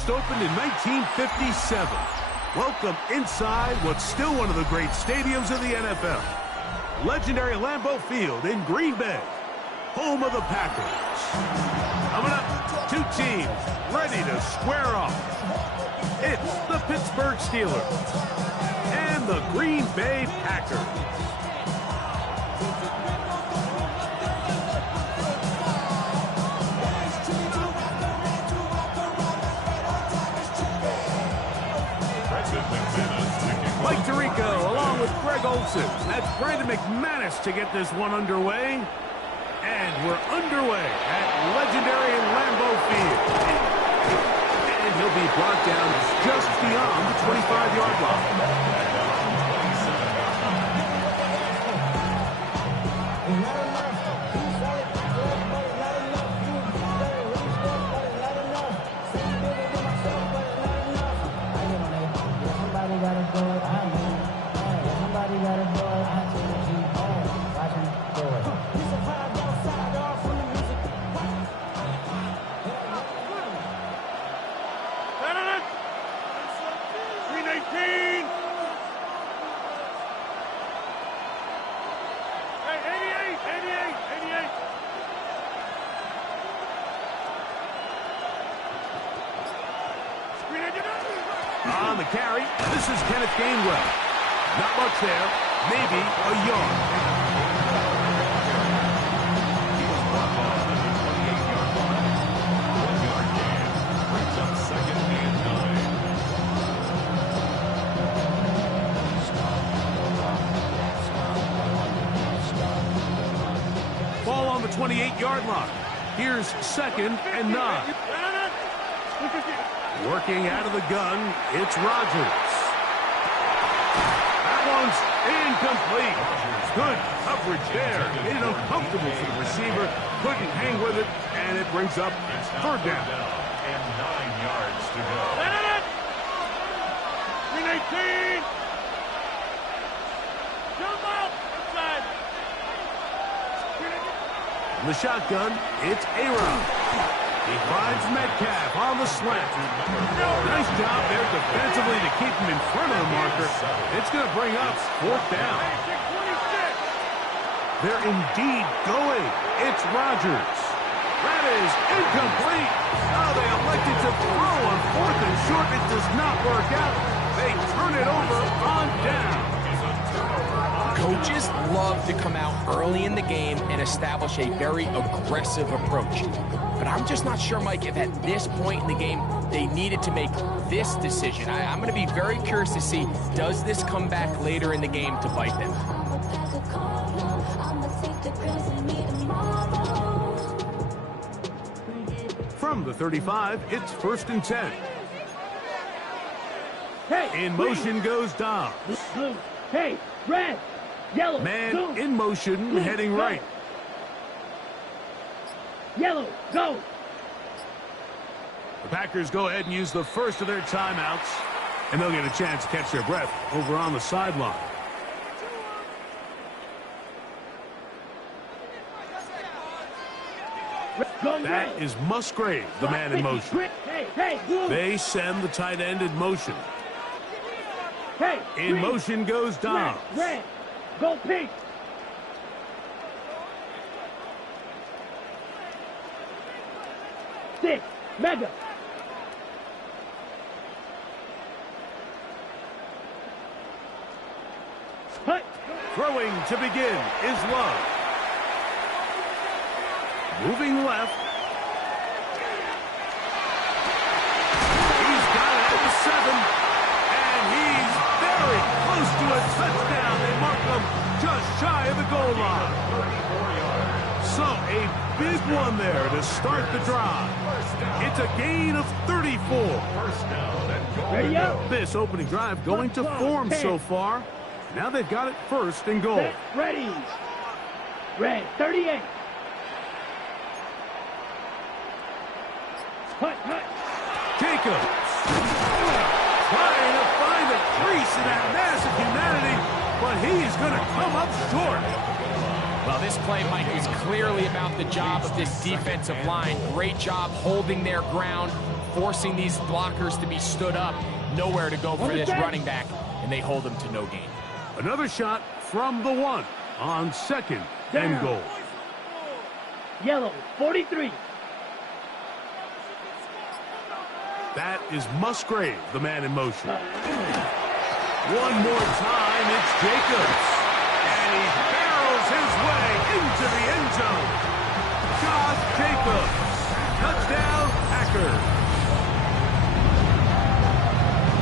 first opened in 1957. Welcome inside what's still one of the great stadiums of the NFL. Legendary Lambeau Field in Green Bay, home of the Packers. Coming up, two teams ready to square off. It's the Pittsburgh Steelers and the Green Bay Packers. Mike Tirico along with Greg Olson. That's Brandon McManus to get this one underway. And we're underway at legendary Lambeau Field. And he'll be brought down just beyond the 25-yard line. On the carry, this is Kenneth Gainwell. Not much there, maybe a yard. Ball on the 28-yard line. Here's 2nd and 9. Working out of the gun, it's Rodgers. That one's incomplete. Good coverage there. Made it uncomfortable for the receiver. Couldn't hang with it, and it brings up 3rd down. And 9 yards to go. 319. Jump out. Inside. In the shotgun, it's Aaron. He finds Metcalf on the slant. Nice job there defensively to keep him in front of the marker. It's going to bring up 4th down. They're indeed going. It's Rodgers. That is incomplete. Oh, they elected to throw on 4th and short. It does not work out. They turn it over on down. Coaches love to come out early in the game and establish a very aggressive approach. But I'm just not sure, Mike, if at this point in the game they needed to make this decision. I'm going to be very curious to see, does this come back later in the game to bite them? From the 35, it's 1st and 10. Hey, in motion goes Dobbs. Blue. Hey, red. Yellow. Man go. in motion, Blue. heading Go. right. Yellow, go. The Packers go ahead and use the first of their timeouts, and they'll get a chance to catch their breath over on the sideline. That is Musgrave, the man in motion. They send the tight end in motion. In motion goes Dobbs. Red, go pink. Six, mega. Hut. Throwing to begin is Love. Moving left. He's got it at the 7. And he's very close to a touchdown. They mark him just shy of the goal line. So a big one there to start the drive. It's a gain of 34. Ready up. This opening drive going to form so far. Now they've got it 1st and goal. Set, ready. Red, 38. Hut, hut. Jacobs trying to find a crease in that mass of humanity, but he's going to come up short. Well, this play, Mike, is clearly about the job of this defensive line. Great job holding their ground, forcing these blockers to be stood up. Nowhere to go for this running back, and they hold him to no gain. Another shot from the 1 on 2nd and goal. Yellow, 43. That is Musgrave, the man in motion. One more time, it's Jacobs. And he barrels his way into the end zone. Josh Jacobs. Touchdown, Packers.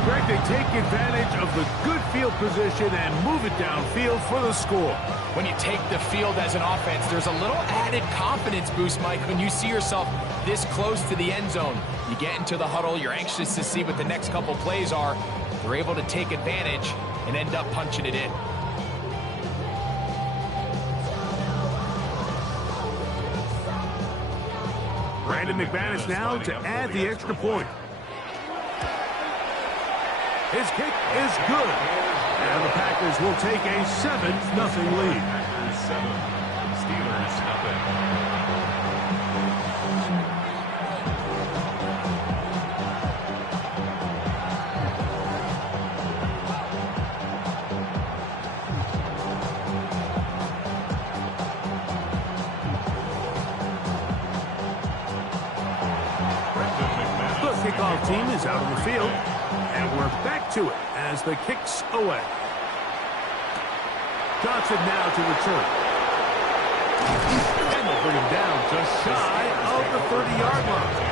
Greg, they take advantage of the good field position and move it downfield for the score. When you take the field as an offense, there's a little added confidence boost, Mike, when you see yourself this close to the end zone. You get into the huddle, you're anxious to see what the next couple plays are. They're able to take advantage and end up punching it in. Brandon McManus now to add the extra point. His kick is good. And the Packers will take a 7-0 lead. Packers 7, Steelers nothing. The kickoff team is out on the field. And we're back to it as the kick's away. Johnson now to return. And they'll bring him down just shy of the 30-yard line.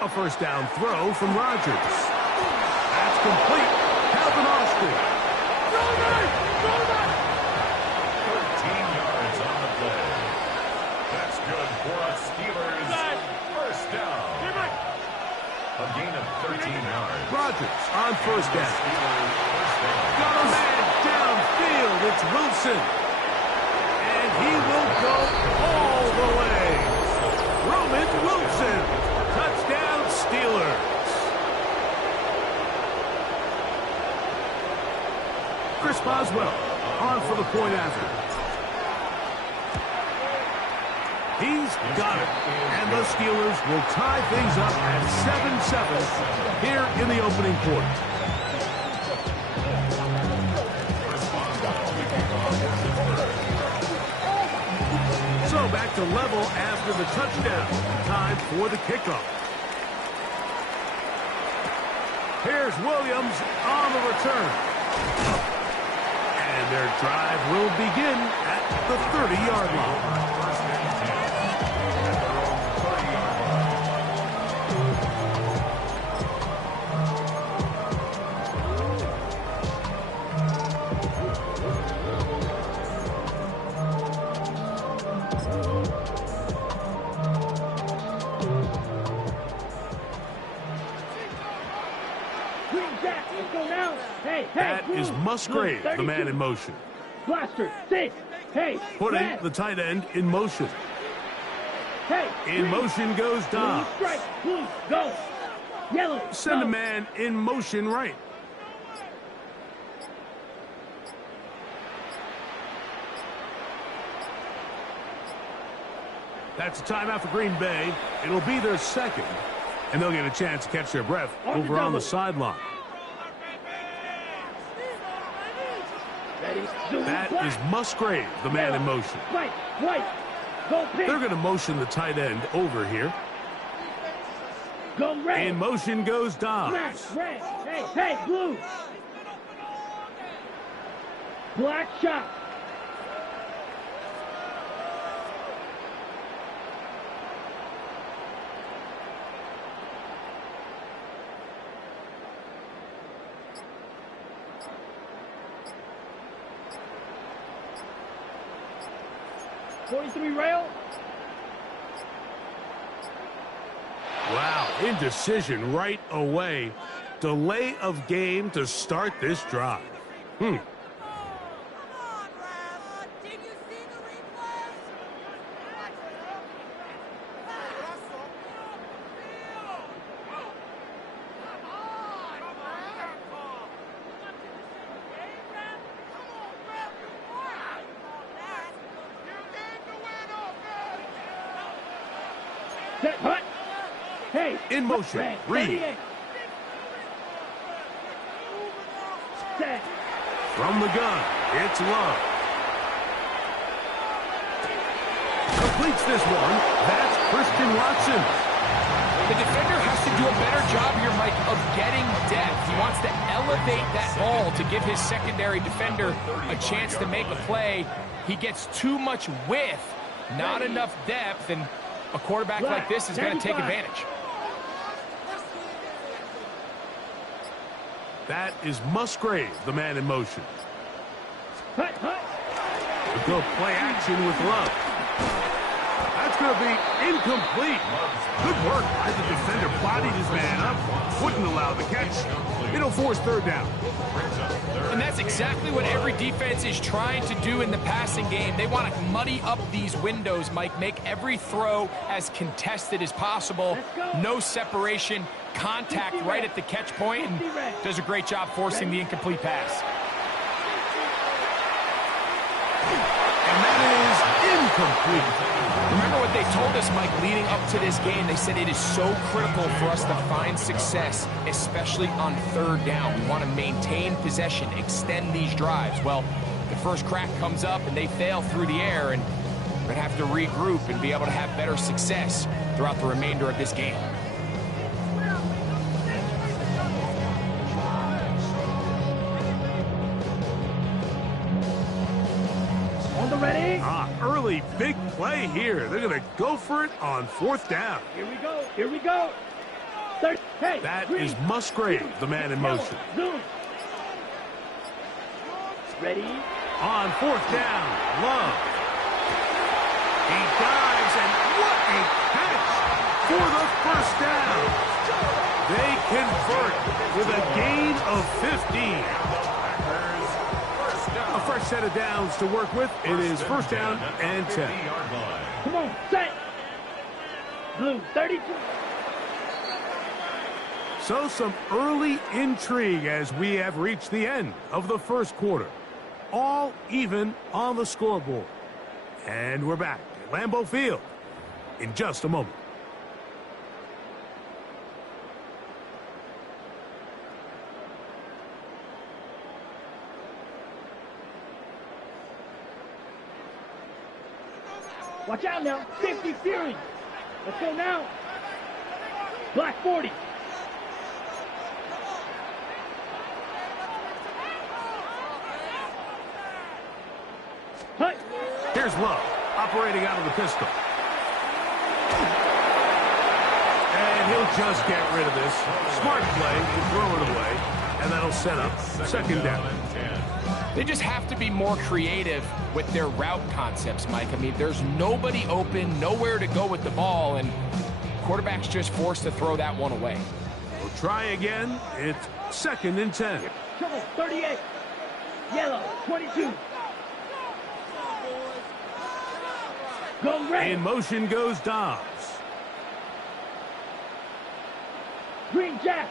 A first down throw from Rodgers. That's complete. Calvin Austin. 13 yards on the play. That's good for a Steelers first down. A gain of 13 yards. Rodgers on first down. Steelers first down. Got a man downfield. It's Wilson. And he will go all the way. Roman Wilson. Touchdown, Steelers. Chris Boswell on for the point after. He's got it. And the Steelers will tie things up at 7-7 here in the opening quarter. So back to level after the touchdown. Time for the kickoff. Here's Williams on the return. And their drive will begin at the 30-yard line. First and 10 at their own 30-yard line. That is Musgrave, the man in motion. Blaster, 6. Hey, Putting red. the tight end in motion. Hey, In green. motion goes Blue Dobbs. strike, blue, go. Yellow, Send a go. man in motion right. That's a timeout for Green Bay. It'll be their second, and they'll get a chance to catch their breath over on the sideline. Ready, zoom, That black. is Musgrave, the man in motion. White, white, go pink, They're going to motion the tight end over here. go red. In motion goes Black, Dobbs. red, hey, blue. Black shot. .43 rail. Wow, indecision right away. Delay of game to start this drive. Set, hut. Hey. In motion, Red, Reed. 38. Set. From the gun, it's Love. Completes this one. That's Christian Watson. The defender has to do a better job here, Mike, of getting depth. He wants to elevate that ball to give his secondary defender a chance to make a play. He gets too much width, not enough depth, and a quarterback like this is going to take advantage. That is Musgrave, the man in motion. Hut, hut. Go play action with Love. That's going to be incomplete. Good work as the defender bodied his man up, wouldn't allow the catch. It'll force third down. And that's exactly what every defense is trying to do in the passing game. They want to muddy up these windows, Mike, make every throw as contested as possible. No separation, contact right at the catch point, and does a great job forcing the incomplete pass. And that is incomplete. Remember what they told us, Mike, leading up to this game. They said it is so critical for us to find success, especially on third down. We want to maintain possession, extend these drives. Well, the first crack comes up and they fail through the air, and we're going to have to regroup and be able to have better success throughout the remainder of this game. Ready? Early big play here. They're going to go for it on fourth down. Here we go. Here we go. Hey, that green. is Musgrave, the man in motion. Zoom. Ready? On fourth down, Love. He dives, and what a catch for the first down. They convert with a gain of 15. A fresh set of downs to work with. It is first down and 10. Come on, set. Blue, 32. So some early intrigue as we have reached the end of the first quarter. All even on the scoreboard. And we're back at Lambeau Field in just a moment. Watch out now. Safety Fury. Let's go now. Black 40. Hut. Here's Love, operating out of the pistol. And he'll just get rid of this. Smart play, he'll throw it away, and that'll set up second down. They just have to be more creative with their route concepts, Mike. I mean, there's nobody open, nowhere to go with the ball, and quarterback's just forced to throw that one away. We'll try again. It's second and 10. Trouble, 38. Yellow, 22. Go red. In motion goes Dobbs. Green Jack.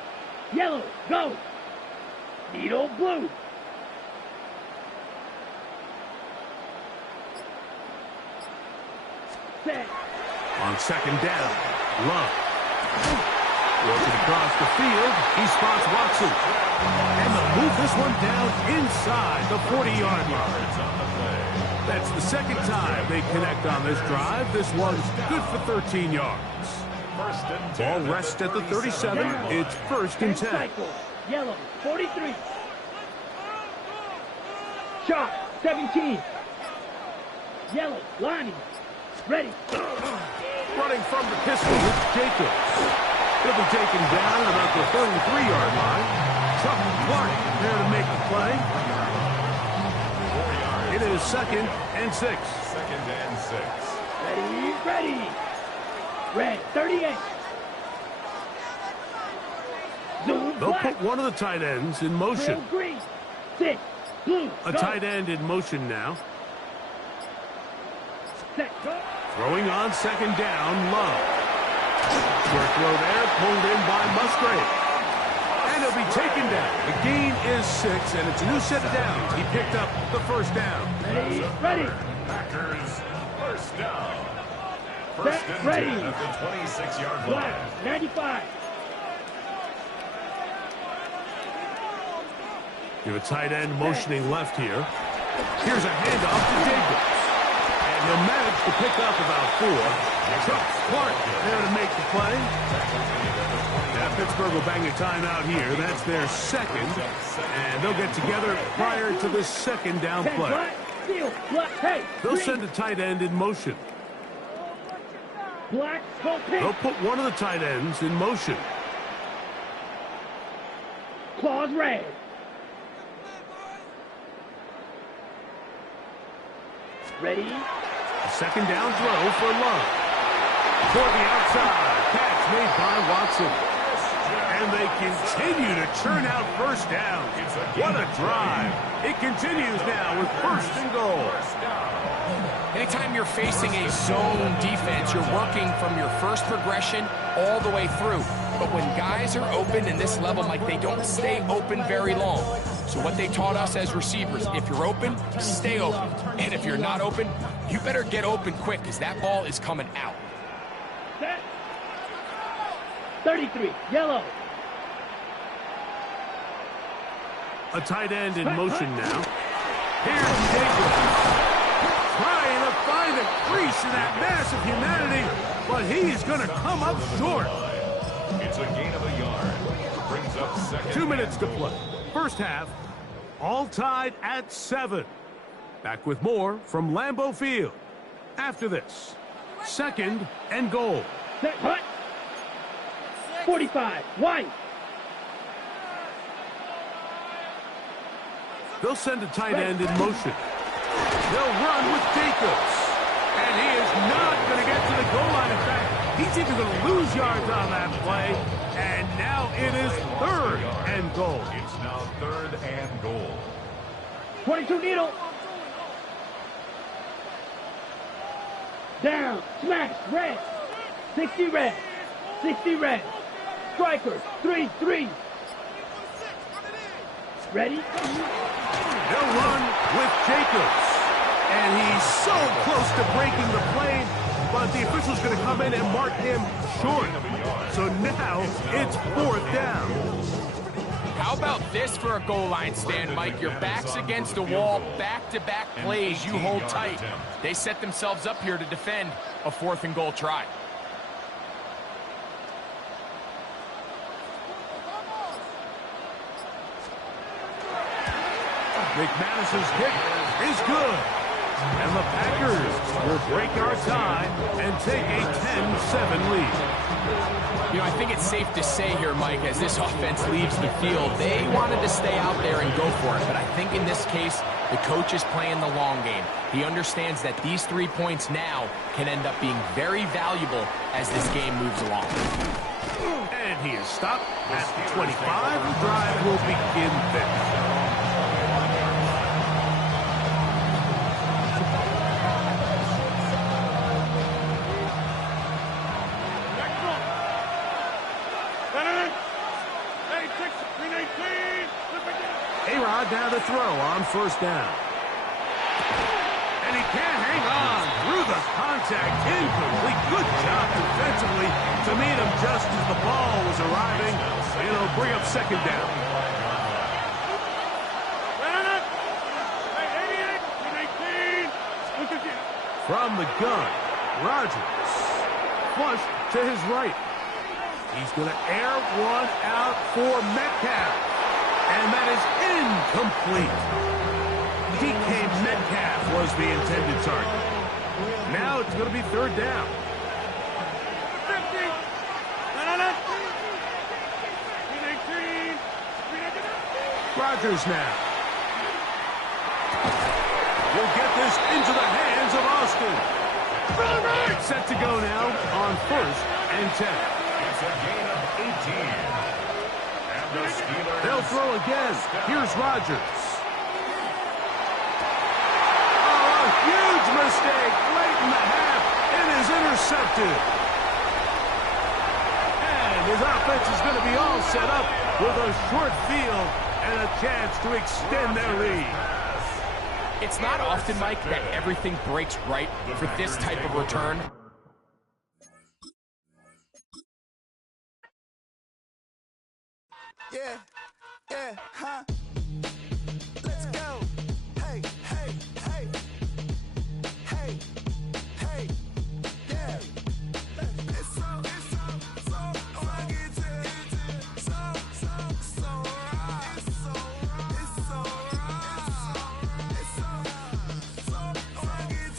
Yellow, go. Needle blue. On second down, Love. Working across the field, he spots Watson. And they'll move this one down inside the 40-yard line. That's the second time they connect on this drive. This one's good for 13 yards. Ball rests at the 37. It's first and 10. Cycle. Yellow, 43. Shot, 17. Yellow, Lonnie. Ready. Running from the pistol with Jacobs. He'll be taken down at about the 33-yard line. Chuck Clark there to make the play. It is second and 6. Second and 6. Ready, ready. Red, 38. Zoom, They'll black. put one of the tight ends in motion. Blue, green. 6. Blue. A go. tight end in motion now. Set, go. Throwing on second down, Love. Short throw there, pulled in by Musgrave. And he'll be taken down. The gain is 6, and it's a new set of downs. He picked up the first down. Ready, ready. Packers, first down. First and 10 ready. at the 26-yard line. Black, 95. You have a tight end motioning left here. Here's a handoff to Jacobs. And he'll manage to pick up about 4. Chuck Clark there to make the play. Now Pittsburgh will bang a timeout here. That's their second. And they'll get together prior to the second down play. Black, steal, black, hey, They'll green. send a tight end in motion. Black, go pink. They'll put one of the tight ends in motion. Claws red. Ready? A second down throw for Love. Toward the outside. Catch made by Watson. And they continue to churn out first downs. What a drive. It continues now with first and goal. Anytime you're facing a zone defense, you're working from your first progression all the way through. But when guys are open in this level, Mike, they don't stay open very long. So what they taught us as receivers, if you're open, stay open. And if you're not open, you better get open quick because that ball is coming out. Set. 33, yellow. A tight end in motion now. Here's Jacobs. Trying to find a crease in that mass of humanity, but he is going to come up short. It's a gain of a yard. Brings up second. 2 minutes to play. First half, all tied at 7. Back with more from Lambeau Field. After this, second and goal. Set, hut. 45, white. They'll send a tight end in motion. They'll run with Jacobs. And he is not going to get to the goal line. In fact, he's even going to lose yards on that play. And now it is third and goal. It's now third and goal. 22 needle. Down, smash, red. 60 red. 60 red. Strikers, 3-3. Ready? They'll run with Jacobs. And he's so close to breaking the plane, but the official's going to come in and mark him short. So now it's fourth down. How about this for a goal line stand, Mike? Your back's against the wall, back-to-back plays, you hold tight. They set themselves up here to defend a fourth and goal try. McManus's kick is good. And the Packers will break our tie and take a 10-7 lead. You know, I think it's safe to say here, Mike, as this offense leaves the field, they wanted to stay out there and go for it. But I think in this case, the coach is playing the long game. He understands that these 3 points now can end up being very valuable as this game moves along. And he is stopped at 25. The drive will begin there. A-Rod down to throw on first down. And he can't hang on through the contact. Incomplete. Good job defensively to meet him just as the ball was arriving. And it'll bring up second down. From the gun, Rodgers. Flush to his right. He's going to air one out for Metcalf. And that is incomplete. DK Metcalf was the intended target. Now it's going to be third down. Rodgers now. Will get this into the hands of Austin. Set to go now on first and 10. It's a gain of 18. They'll throw again. Here's Rodgers. Oh, a huge mistake late in the half. It is intercepted. And his offense is going to be all set up with a short field and a chance to extend their lead. It's not often, Mike, that everything breaks right for this type of return. Yeah, yeah, huh? Let's go. Hey, hey, hey. Hey, hey, yeah. It's so rugged. So right. It's so right. It's so rugged.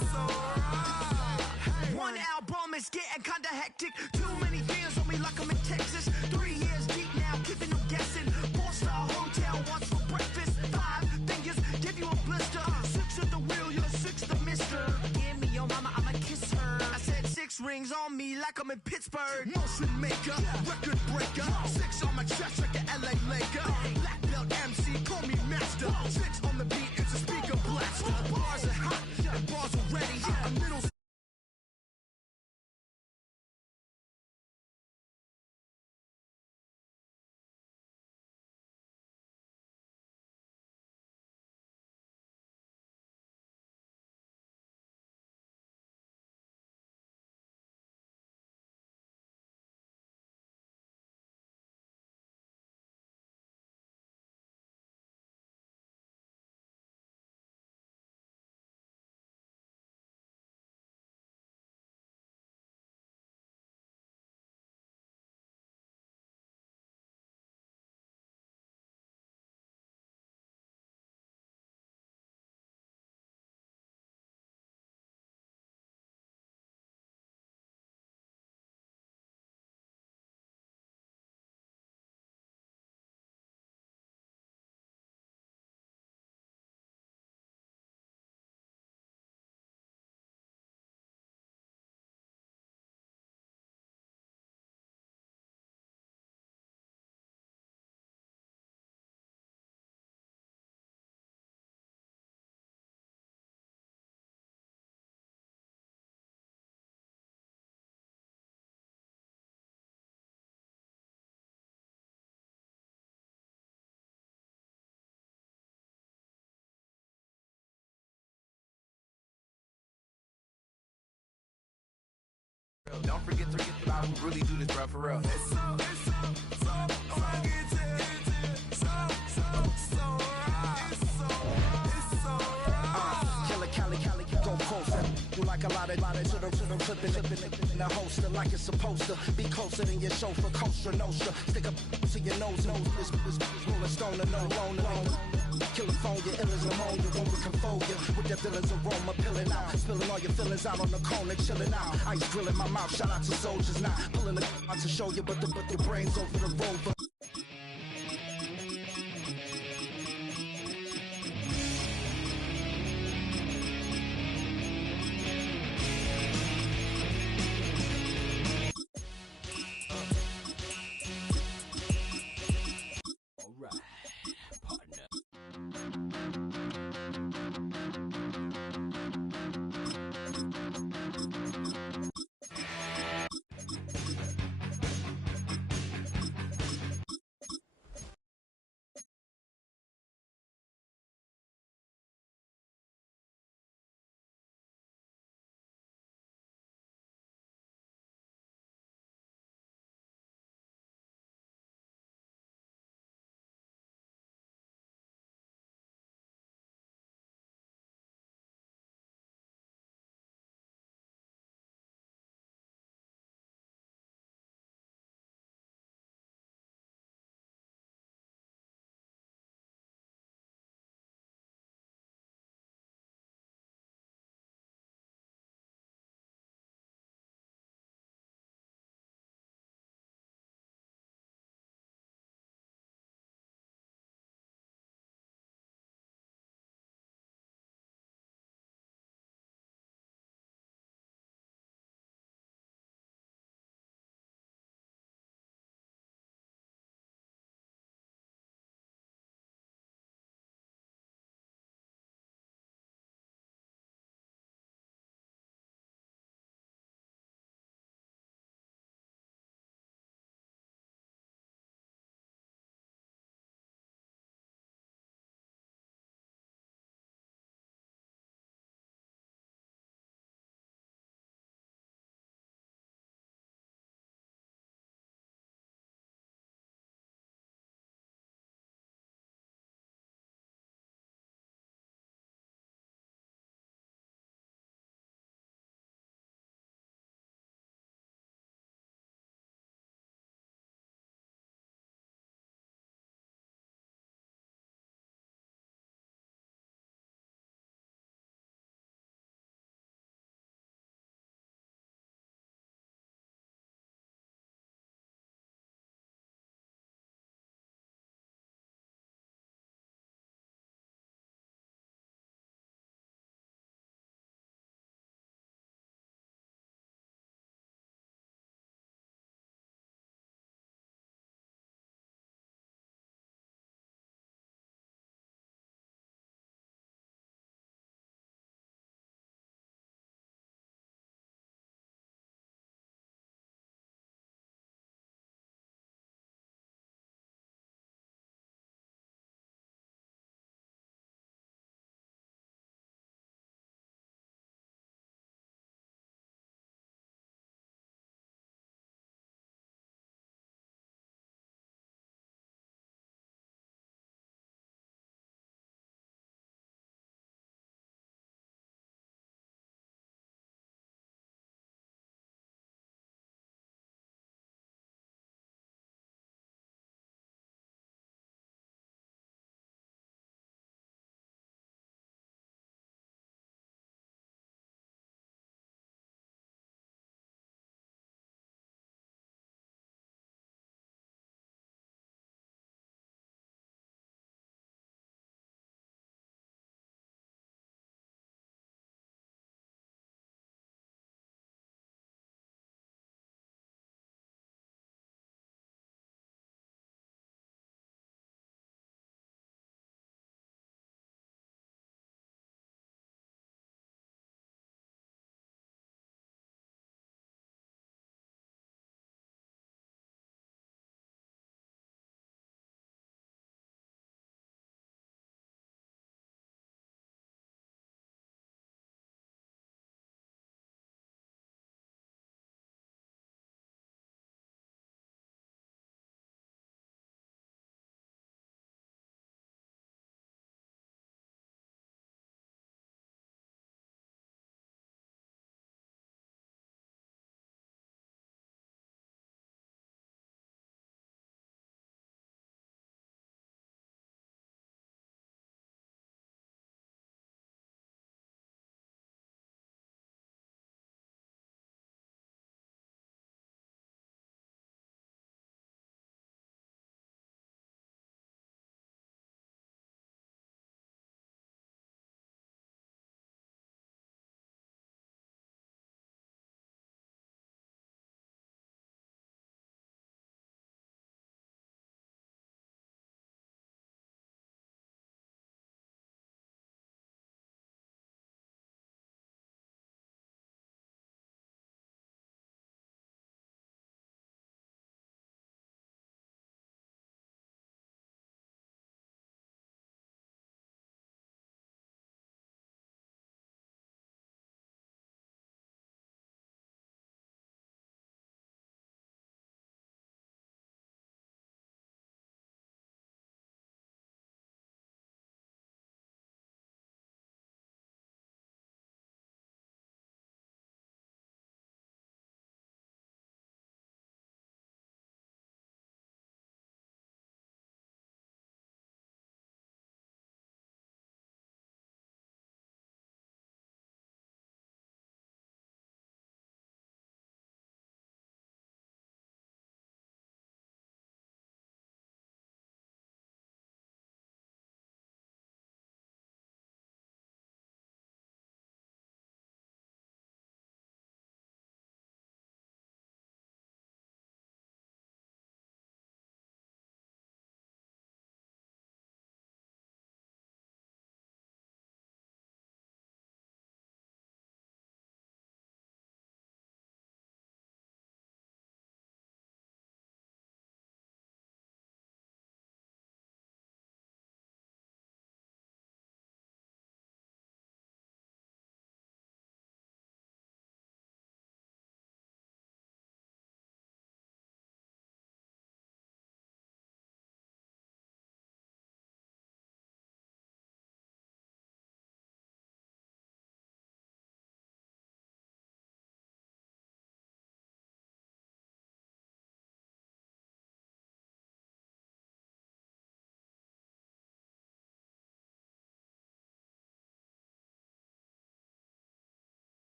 So right. One album is getting kinda hectic. Too many fans on me like I'm in Texas. 3 years deep now, keeping them guessing. 4-star hotel, what's for breakfast? 5 fingers, give you a blister. 6 at the wheel, you're 6 the mister. Give me your mama, I'ma kiss her. I said 6 rings on me like I'm in Pittsburgh. Motion maker, record breaker. 6 on my chest like an LA Laker. Black belt MC, call me master. 6 on the beat, it's a speaker blaster. Bars are hot, and bars are ready. A middle Don't forget to get about who really do this, bro, for real. It's so rugged. So right. It's so right. Killer Cali, go closer. You like a lot of to the clipping in the holster like it's supposed to be closer than your chauffeur, Costa Nostra. Stick up to your nose, this rolling stone and no loan. California, ill as pneumonia, won't control you with that villain's aroma, pilling out, spilling all your feelings out on the corner, chilling out. Ice grilling my mouth, shout out to soldiers, not pulling the out to show you, but the brains over the rover.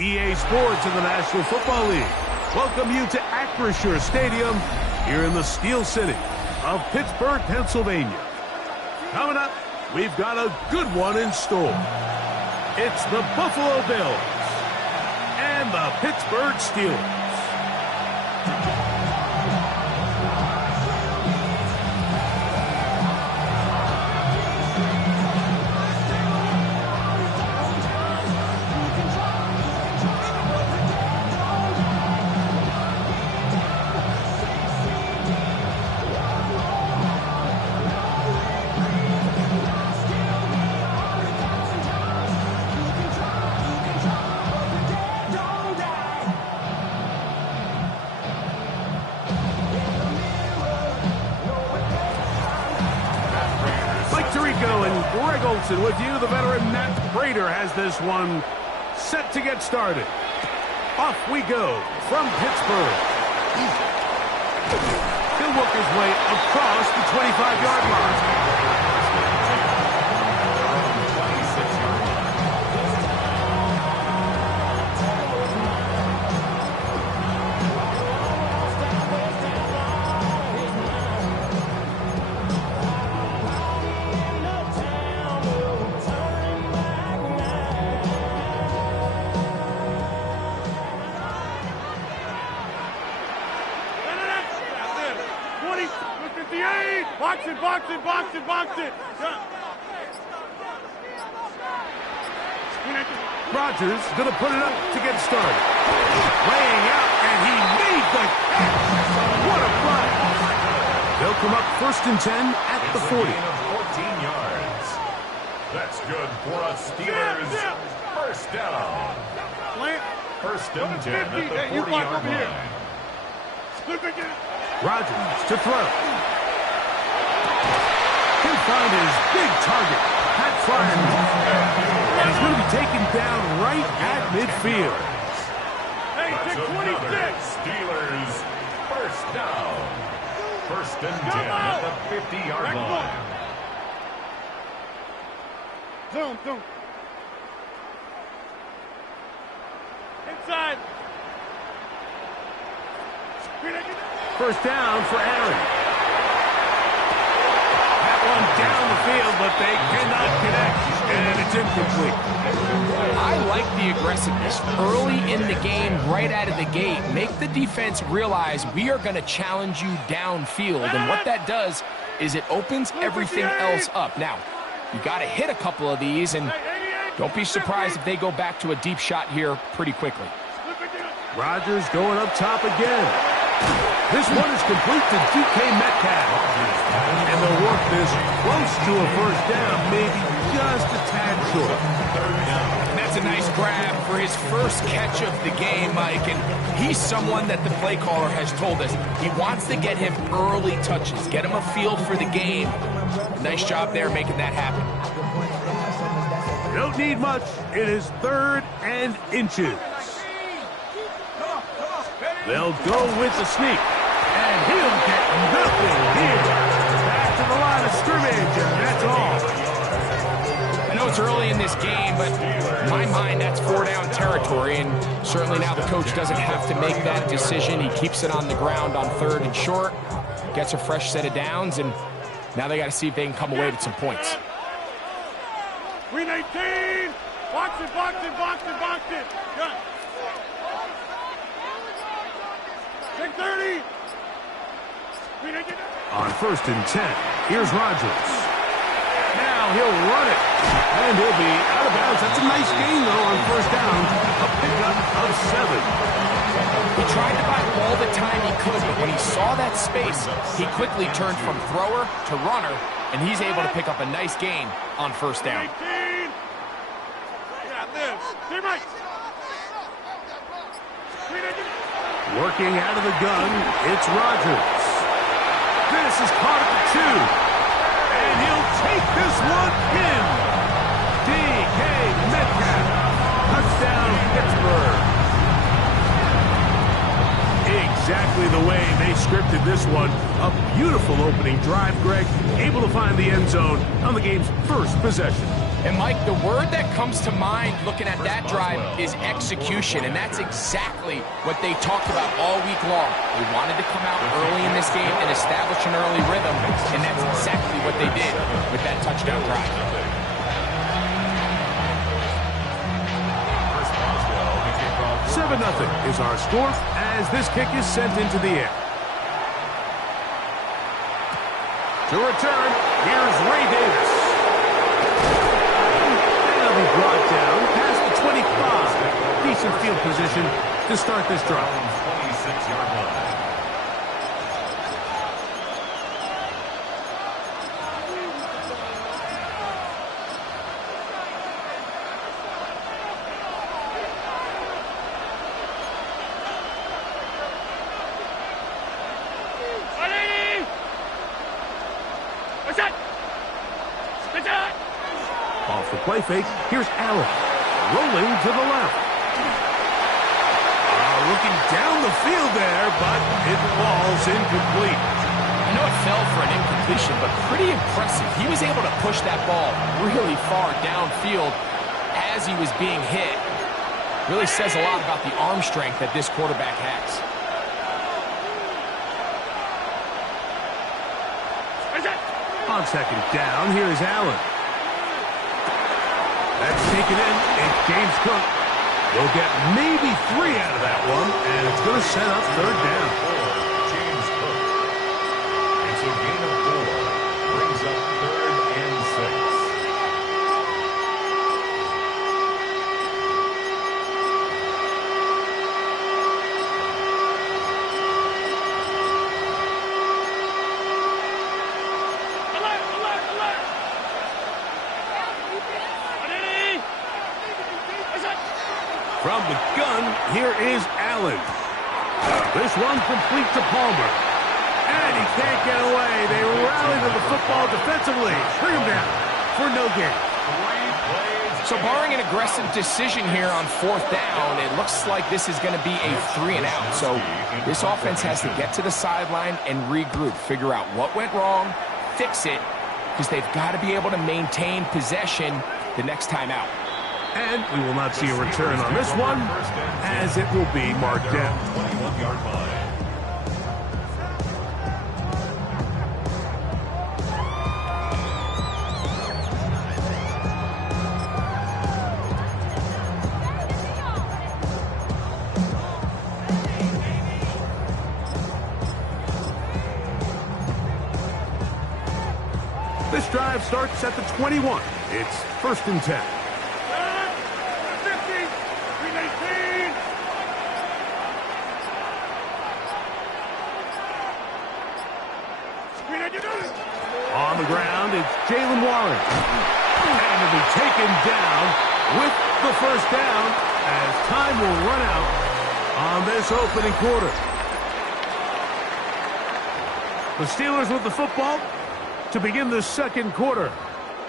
EA Sports in the National Football League welcome you to Acrisure Stadium here in the Steel City of Pittsburgh, Pennsylvania. Coming up, we've got a good one in store. It's the Buffalo Bills and the Pittsburgh Steelers. With you, the veteran Matt Prater has this one set to get started. Off we go from Pittsburgh. He'll work his way across the 25-yard line. Box it. Rodgers going to put it up to get started. Laying out, and he made the catch. What a play. They'll come up 1st and 10 at the 40. 14 yards. That's good for a Steelers first down. 1st and 10 at the 40-yard line. Rodgers to throw. He'll find his big target, Pat Fryer. And he's going to be taken down right at midfield. That's another Steelers first down. 1st and 10 at the 50-yard line. Zoom. Inside. 1st down for Aaron. One down the field, but they cannot connect, and it's incomplete. I like the aggressiveness early in the game, right out of the gate. Make the defense realize we are going to challenge you downfield, and what that does is it opens everything else up. Now, you got to hit a couple of these, and don't be surprised if they go back to a deep shot here pretty quickly. Rodgers going up top again. This one is complete to DK Metcalf. And they'll work this close to a 1st down, maybe just a tad short. That's a nice grab for his first catch of the game, Mike. And he's someone that the play caller has told us he wants to get him early touches, get him a feel for the game. Nice job there making that happen. You don't need much. It is 3rd and inches. They'll go with the sneak, and he'll get nothing here. Back to the line of scrimmage, and that's all. I know it's early in this game, but in my mind, that's 4-down territory, and certainly now the coach doesn't have to make that decision. He keeps it on the ground on 3rd and short, gets a fresh set of downs, and now they got to see if they can come away with some points. 319! Box it! Good. 630! On 1st and 10, here's Rodgers. Now he'll run it, and he'll be out of bounds. That's a nice gain, though, on 1st down. A pickup of 7. He tried to buy all the time he could, but when he saw that space, he quickly turned from thrower to runner, and he's able to pick up a nice gain on 1st down. Working out of the gun, it's Rodgers. This is caught at the 2. And he'll take this one in. DK Metcalf. Touchdown, Pittsburgh. Exactly the way they scripted this one. A beautiful opening drive, Greg. Able to find the end zone on the game's first possession. And, Mike, the word that comes to mind looking at that drive is execution, and that's exactly what they talked about all week long. They wanted to come out early in this game and establish an early rhythm, and that's exactly what they did with that touchdown drive. 7-0 is our score as this kick is sent into the air. To return, here's Ray Davis. They'll be brought down past the 25. Decent field position to start this drive. 26-yard line. Off the play fake, here's Allen. Rolling to the left. Looking down the field there, but it falls incomplete. I know it fell for an incompletion, but pretty impressive. He was able to push that ball really far downfield as he was being hit. Really says a lot about the arm strength that this quarterback has. On second down, here is Allen. That's taken in. It's James Cook. We'll get maybe 3 out of that one, and it's going to set up third down. James Cook. It's a gain of 4. Brings up 3rd and 6. From the gun, here is Allen. This one complete to Palmer. And he can't get away. They rally to the football defensively. Bring him down for no gain. So barring an aggressive decision here on 4th down, it looks like this is going to be a 3 and out. So this offense has to get to the sideline and regroup, figure out what went wrong, fix it, because they've got to be able to maintain possession the next time out. And we will not see a return on this one, as it will be marked down. 21-yard line. This drive starts at the 21. It's 1st and 10. On the ground, it's Jalen Warren. And he'll be taken down with the 1st down as time will run out on this opening quarter. The Steelers with the football to begin the 2nd quarter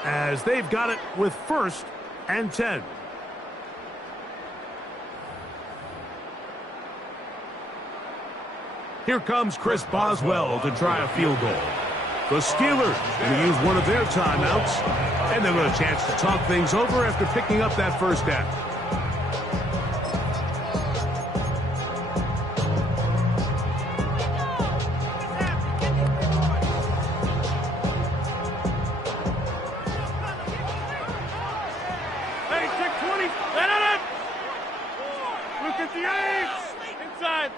as they've got it with 1st and 10. Here comes Chris Boswell to try a field goal. The Steelers going to use one of their timeouts, and they'll get a chance to talk things over after picking up that 1st down. Hey, check 20. Let it up. Look at the 8. Inside.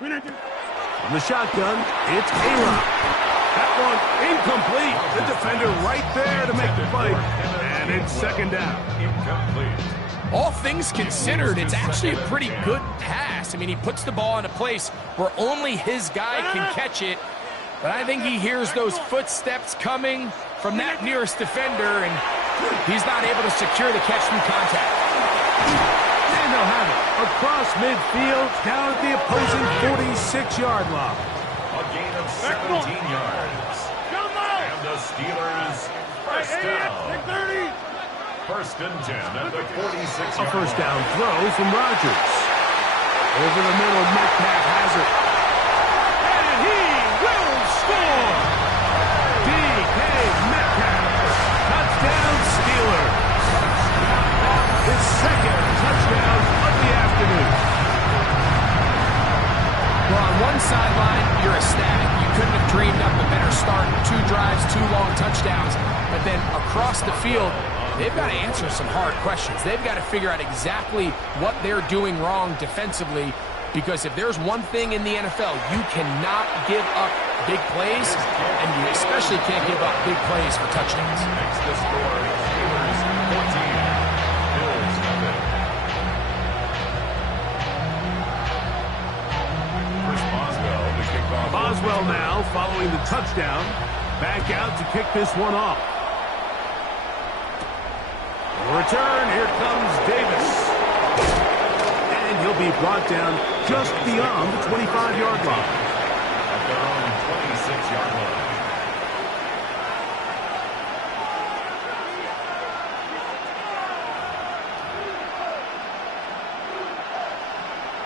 On the shotgun, it's A-Rock. That one incomplete. The defender right there to make the play. And it's 2nd down. Incomplete. All things considered, it's actually a pretty good pass. I mean, he puts the ball in a place where only his guy can catch it. But I think he hears those footsteps coming from that nearest defender, and he's not able to secure the catch from contact. And they'll have it. across midfield, down at the opposing 46-yard line. A gain of 17 yards. And the Steelers first down. First and 10 at the 46-yard line. A first down throw from Rodgers. Over the middle, Metcalf has it. And he will score! DK Metcalf. Touchdown Steelers. His second touchdown of the afternoon. Well, on one sideline, you're ecstatic. You couldn't have dreamed up a better start. 2 drives, 2 long touchdowns. But then across the field, they've got to answer some hard questions. They've got to figure out exactly what they're doing wrong defensively, because if there's one thing in the NFL, you cannot give up big plays, and you especially can't give up big plays for touchdowns. Makes the score Steelers 14, Bills nothing. Chris Boswell, the kickoff. Boswell now following the touchdown. Back out to kick this one off. Return, here comes Davis. And he'll be brought down just beyond the 25-yard line. At their own 26-yard line.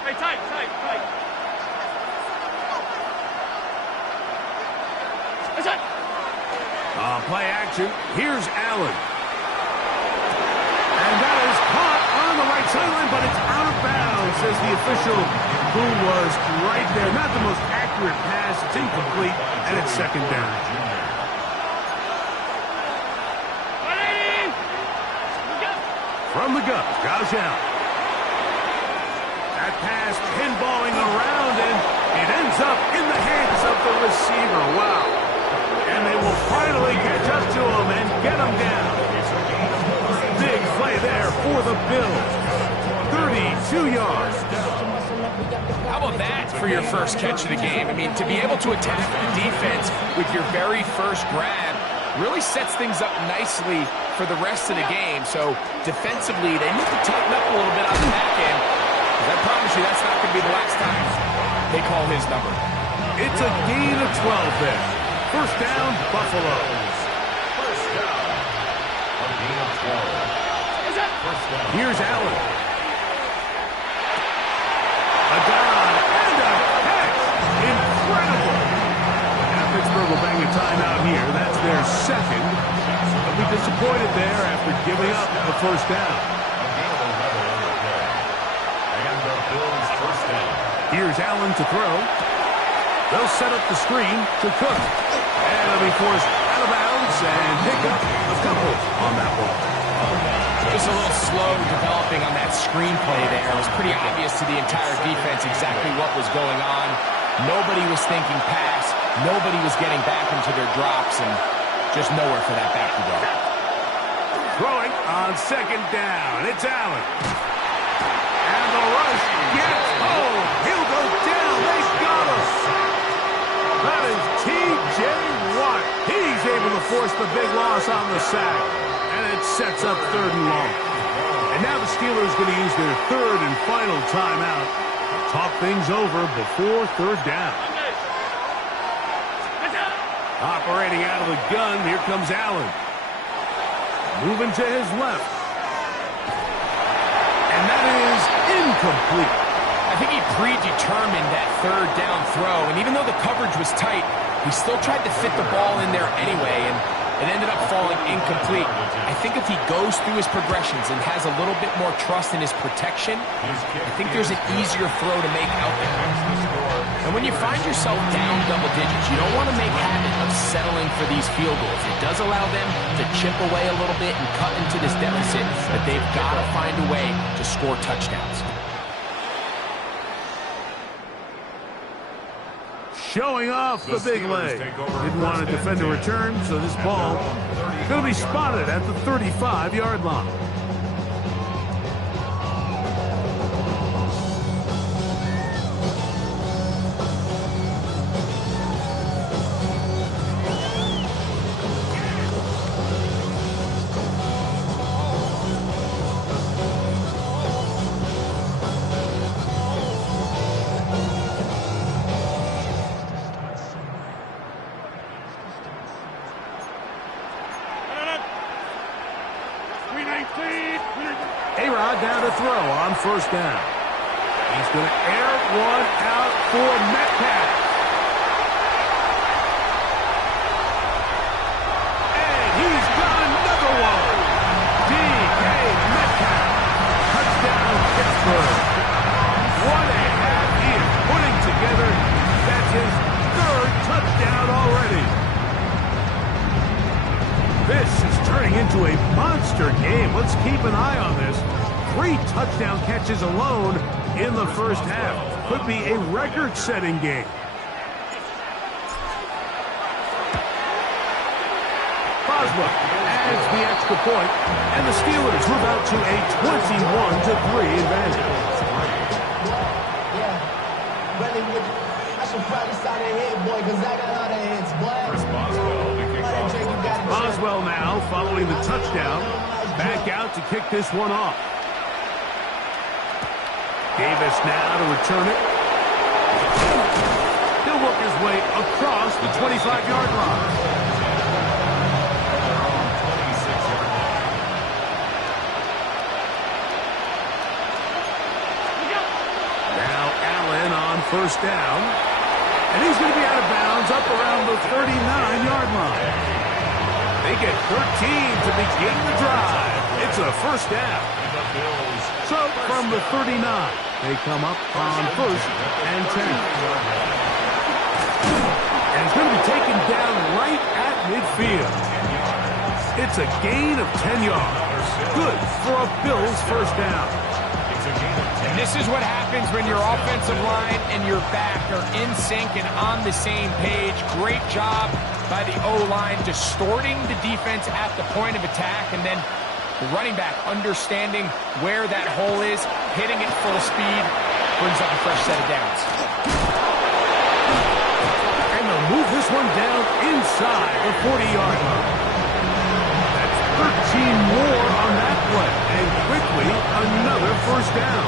Hey, tight. Play action. Here's Allen. And that is caught on the right sideline, but it's out of bounds, says the official, who was right there. Not the most accurate pass. It's incomplete, and it's second down. From the gun, Josh Allen. That pass pinballing around, and it ends up in the hands of the receiver. Wow. And they will finally catch up to him and get him down. Big play there for the Bills. 32 yards. How about that for your first catch of the game? I mean, to be able to attack the defense with your very first grab really sets things up nicely for the rest of the game. So defensively, they need to tighten up a little bit on the back end. I promise you, that's not going to be the last time they call his number. It's a gain of 12 there. First down, Buffalo. First down. A gain of 12. First down. Here's Allen. A down and a catch. Incredible. Now Pittsburgh will bang a timeout here. That's their second. They'll be disappointed there after giving up the first down. A gain of 11 on the play. And the Bills first down. Here's Allen to throw. They'll set up the screen to Cook. And they'll be forced out of bounds and pick up a couple on that one. Just a little slow developing on that screenplay there. It was pretty obvious to the entire defense exactly what was going on. Nobody was thinking pass. Nobody was getting back into their drops, and just nowhere for that back to go. Throwing on second down. It's Allen. And the rush gets home. He'll go down. They got him. That is T.J. Watt. He's able to force the big loss on the sack. And it sets up third and long. And now the Steelers going to use their third and final timeout. Talk things over before third down. Operating out of the gun, here comes Allen. Moving to his left. And that is incomplete. I think he predetermined that third down throw, and even though the coverage was tight, he still tried to fit the ball in there anyway, and it ended up falling incomplete. I think if he goes through his progressions and has a little bit more trust in his protection, I think there's an easier throw to make out there. And when you find yourself down double digits, you don't want to make habit of settling for these field goals. It does allow them to chip away a little bit and cut into this deficit, but they've got to find a way to score touchdowns. Showing off the big leg. Didn't want to defend a return, so this ball is going to be spotted at the 35-yard line. throw on first down. He's going to air one out for Metcalf. And he's got another one. D.K. Metcalf. Touchdown, Pittsburgh. What a half he is putting together. That's his third touchdown already. This is turning into a monster game. Let's keep an eye on this. 3 touchdown catches alone in the first half. Could be a record-setting game. Boswell adds the extra point, and the Steelers move out to a 21-3 advantage. I should probably start a head, boy, because I got a lot of heads, boy. Boswell now, following the touchdown, back out to kick this one off. Davis now to return it. He'll work his way across the 25-yard line. Now Allen on first down. And he's going to be out of bounds up around the 39-yard line. They get 13 to begin the drive. It's a first down. So from the 39, they come up on first and 10. And it's going to be taken down right at midfield. It's a gain of 10 yards. Good for a Bills first down. And this is what happens when your offensive line and your back are in sync and on the same page. Great job by the O-line distorting the defense at the point of attack, and then the running back understanding where that hole is, hitting it full speed, brings up a fresh set of downs. And they'll move this one down inside the 40-yard line. That's 13 more on that play, and quickly another first down.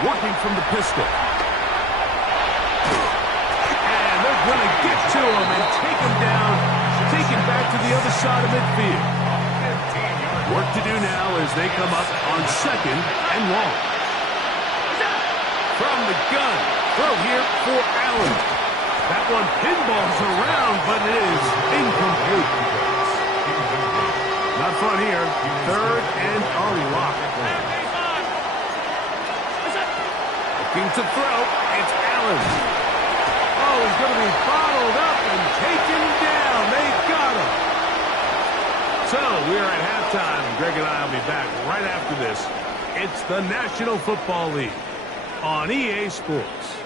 Working from the pistol. And they're going to get to him and take him down, take him back to the other side of midfield. Work to do now as they come up on second and long. From the gun, throw here for Allen. That one pinballs around, but it is incomplete. Not fun here. Third and a lot. Looking to throw, it's Allen. Oh, he's going to be bottled up and taken down. They got him. So we are at halftime. Greg and I will be back right after this. It's the National Football League on EA Sports.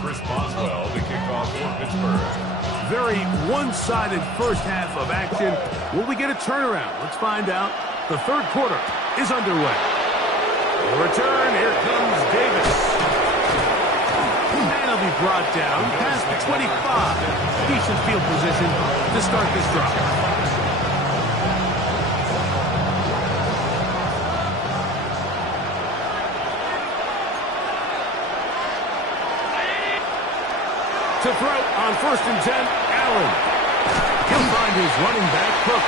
Chris Boswell, the kickoff for Pittsburgh. Very one-sided first half of action. Will we get a turnaround? Let's find out. The third quarter is underway. The return, here comes Davis. And he'll be brought down past the 25. Decent field position to start this drive. To throw on first and 10, Allen. He'll find his running back, Cook.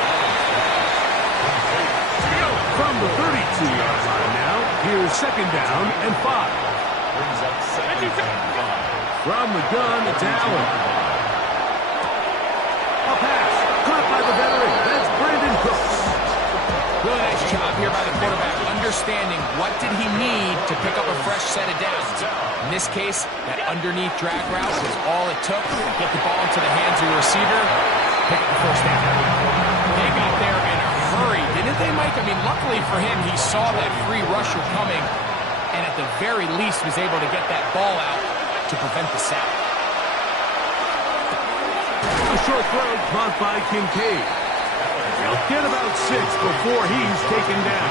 From the 32-yard line now, here's second down and 5. Brings up second and 5. From the gun, it's Allen. A pass, caught by the veteran. That's Brandon Cooks. Really nice job here by the quarterback, understanding what did he need to pick up a fresh set of downs. In this case, that underneath drag route was all it took to get the ball into the hands of the receiver, pick up the first down. They got there in a hurry, didn't they, Mike? I mean, luckily for him, he saw that free rusher coming, and at the very least was able to get that ball out to prevent the sack. A short throw caught by Kincaid. He'll get about 6 before he's taken down.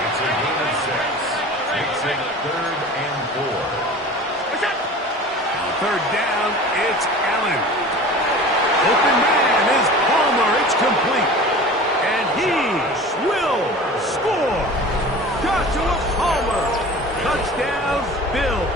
It's a gain of 6. Makes it third and 4. Third down, it's Allen. Open man is Palmer. It's complete. And he will Joshua Palmer. Touchdown, Bills.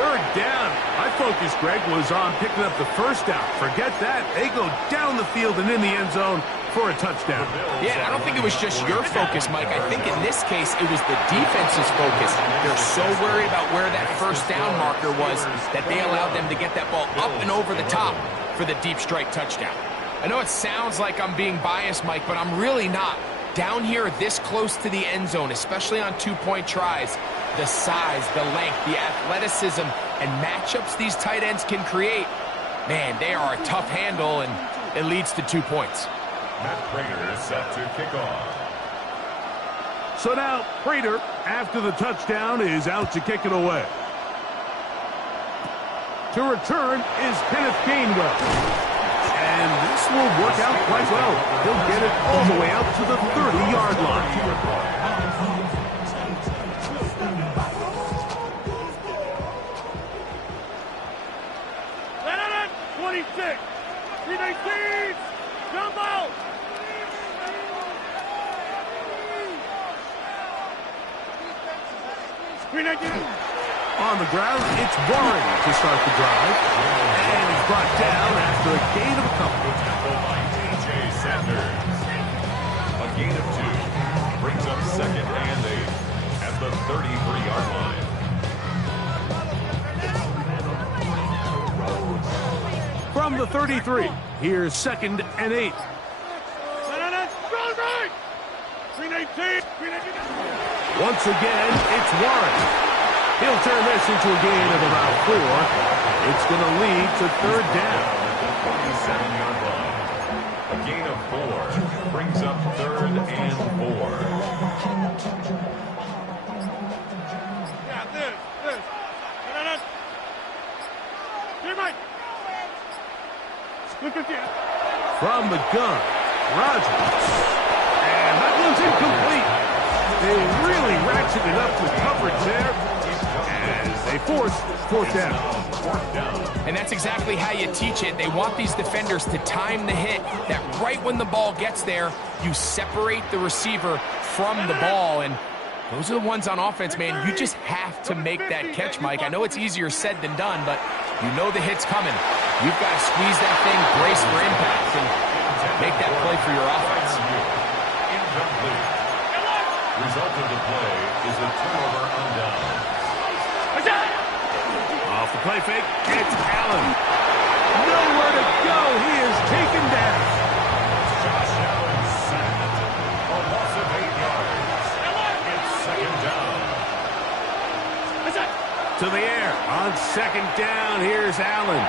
Third down. My focus, Greg, was on picking up the first down. Forget that. They go down the field and in the end zone for a touchdown. Yeah, I don't think it was just your focus, Mike. I think in this case, it was the defense's focus. They're so worried about where that first down marker was that they allowed them to get that ball up and over the top for the deep strike touchdown. I know it sounds like I'm being biased, Mike, but I'm really not. Down here this close to the end zone, especially on two-point tries, the size, the length, the athleticism, and matchups these tight ends can create, man, they are a tough handle, and it leads to 2 points. Matt Prater is set to kick off. So now, Prater, after the touchdown, is out to kick it away. To return is Kenneth Gainwell. And this will work out quite well. He'll get it all the way out to the 30-yard line. 26. 319. Jump out. On the ground, it's Warren to start the drive. And he's brought down after a gain of a couple. By A.J. Sanders. A gain of 2. Brings up second and 8 at the 33-yard line. From the 33, here's second and 8. Once again, it's Warren. He'll turn this into a gain of about 4. It's going to lead to third down. 47-yard line. A gain of 4 brings up third and 4. Yeah, this. From the gun, Rodgers. And that one's incomplete. They really ratcheted it up with coverage there. And they force fourth down. And that's exactly how you teach it. They want these defenders to time the hit, that right when the ball gets there, you separate the receiver from the ball. And those are the ones on offense, man. You just have to make that catch, Mike. I know it's easier said than done, but you know the hit's coming. You've got to squeeze that thing, brace for impact, and make that play for your offense. Incomplete. Result of the play is a turnover on down. Off the play fake, it's Allen. Nowhere to go. He is taken down. Josh Allen sacked. A loss of 8 yards. It's second down. To the air. On second down, here's Allen.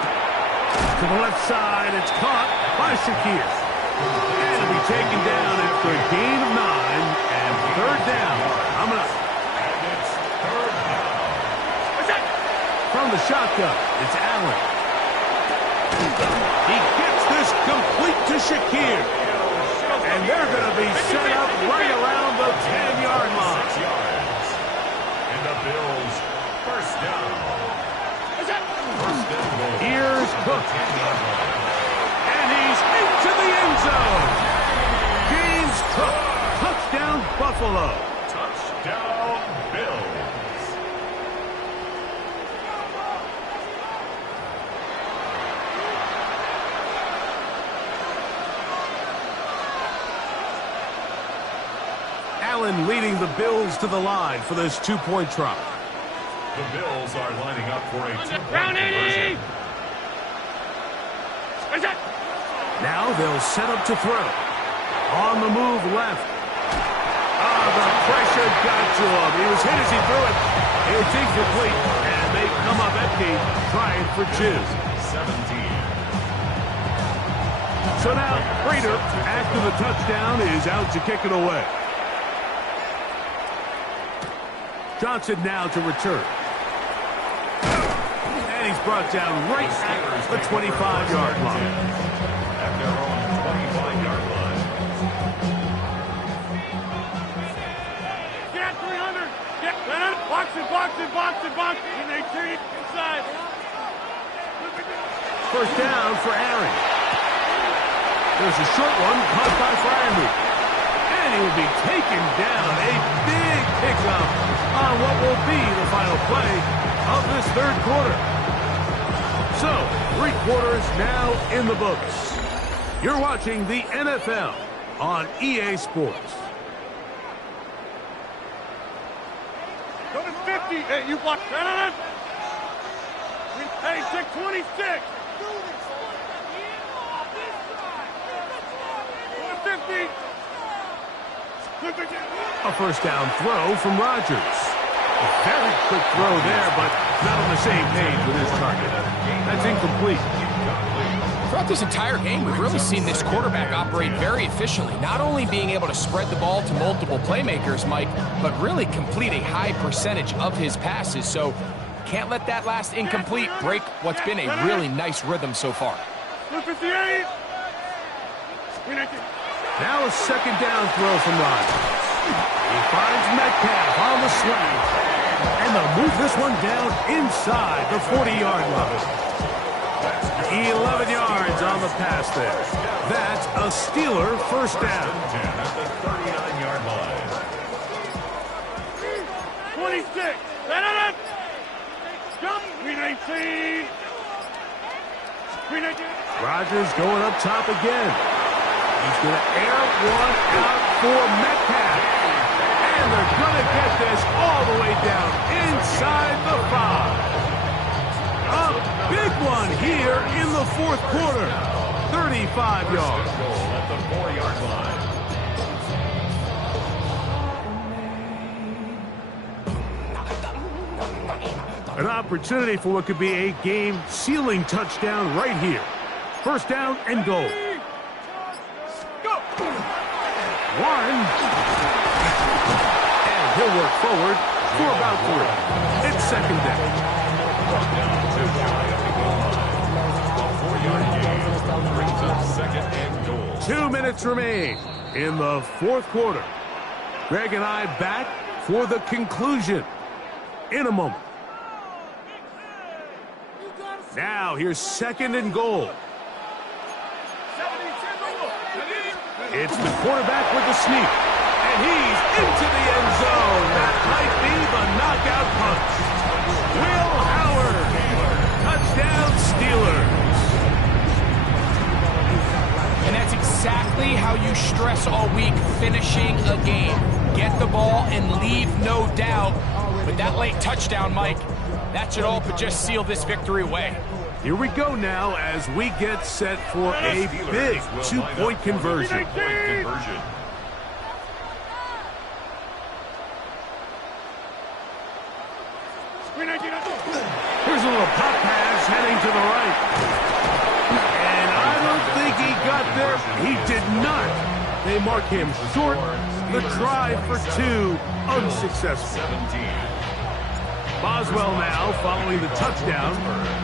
To the left side, it's caught by Shakir. And it'll be taken down after a gain of 9 and third down. Coming up. And it's third down. From the shotgun, it's Allen. He gets this complete to Shakir. And they're going to be set up right around the 10-yard line. 6 yards. And the Bills first down. First and goal. Here's Cook. And he's into the end zone. James Cook. Touchdown, Buffalo. Touchdown, Bills. Allen leading the Bills to the line for this two-point try. The Bills are lining up for a two-point conversion. Now they'll set up to throw. On the move left. The pressure got to him. He was hit as he threw it. It's incomplete, and they come up empty, trying for 2. 17. So now, Prater, after the touchdown, is out to kick it away. Johnson now to return. And he's brought down right at the 25-yard line. At their own 25-yard line. Get 300. Get box it. In 18, inside. First down for Aaron. There's a short one caught by Freiermuth. And he will be taken down. A big pickup on what will be the final play of this third quarter. So, 3 quarters now in the books. You're watching the NFL on EA Sports. Go to 50. Hey, you block that. Hey, take 26. Go to 50. A first down throw from Rodgers. A very quick throw there, but not on the same page with his target. That's incomplete. Throughout this entire game, we've really seen this quarterback operate very efficiently, not only being able to spread the ball to multiple playmakers, Mike, but really complete a high percentage of his passes. So can't let that last incomplete break what's been a really nice rhythm so far. 58. Now a second down throw from Rodgers. He finds Metcalf on the slant. And they'll move this one down inside the 40-yard line. 11 yards on the pass there. That's a Steeler first down. At the 39-yard line. 26. Jump. 319. 319. Rodgers going up top again. He's going to air one out for Metcalf. And they're going to get this all the way down inside the 5. A big one here in the fourth quarter. 35 yards. Goal at the 4-yard line. An opportunity for what could be a game-sealing touchdown right here. First down and goal. One. And he'll work forward for about 3. It's second down. Down to shy of the goal line. A 4-yard gain brings up second and goal. 2 minutes remain in the fourth quarter. Greg and I back for the conclusion in a moment. Now here's second and goal. It's the quarterback with the sneak. And he's into the end zone. That might be the knockout punch. Will Howard. Touchdown Steelers. And that's exactly how you stress all week finishing a game. Get the ball and leave no doubt. But that late touchdown, Mike, that should all but just seal this victory away. Here we go now as we get set for a big 2-point conversion. Here's a little pop pass heading to the right. And I don't think he got there. He did not. They mark him short. The try for 2 unsuccessful. Boswell now following the touchdown.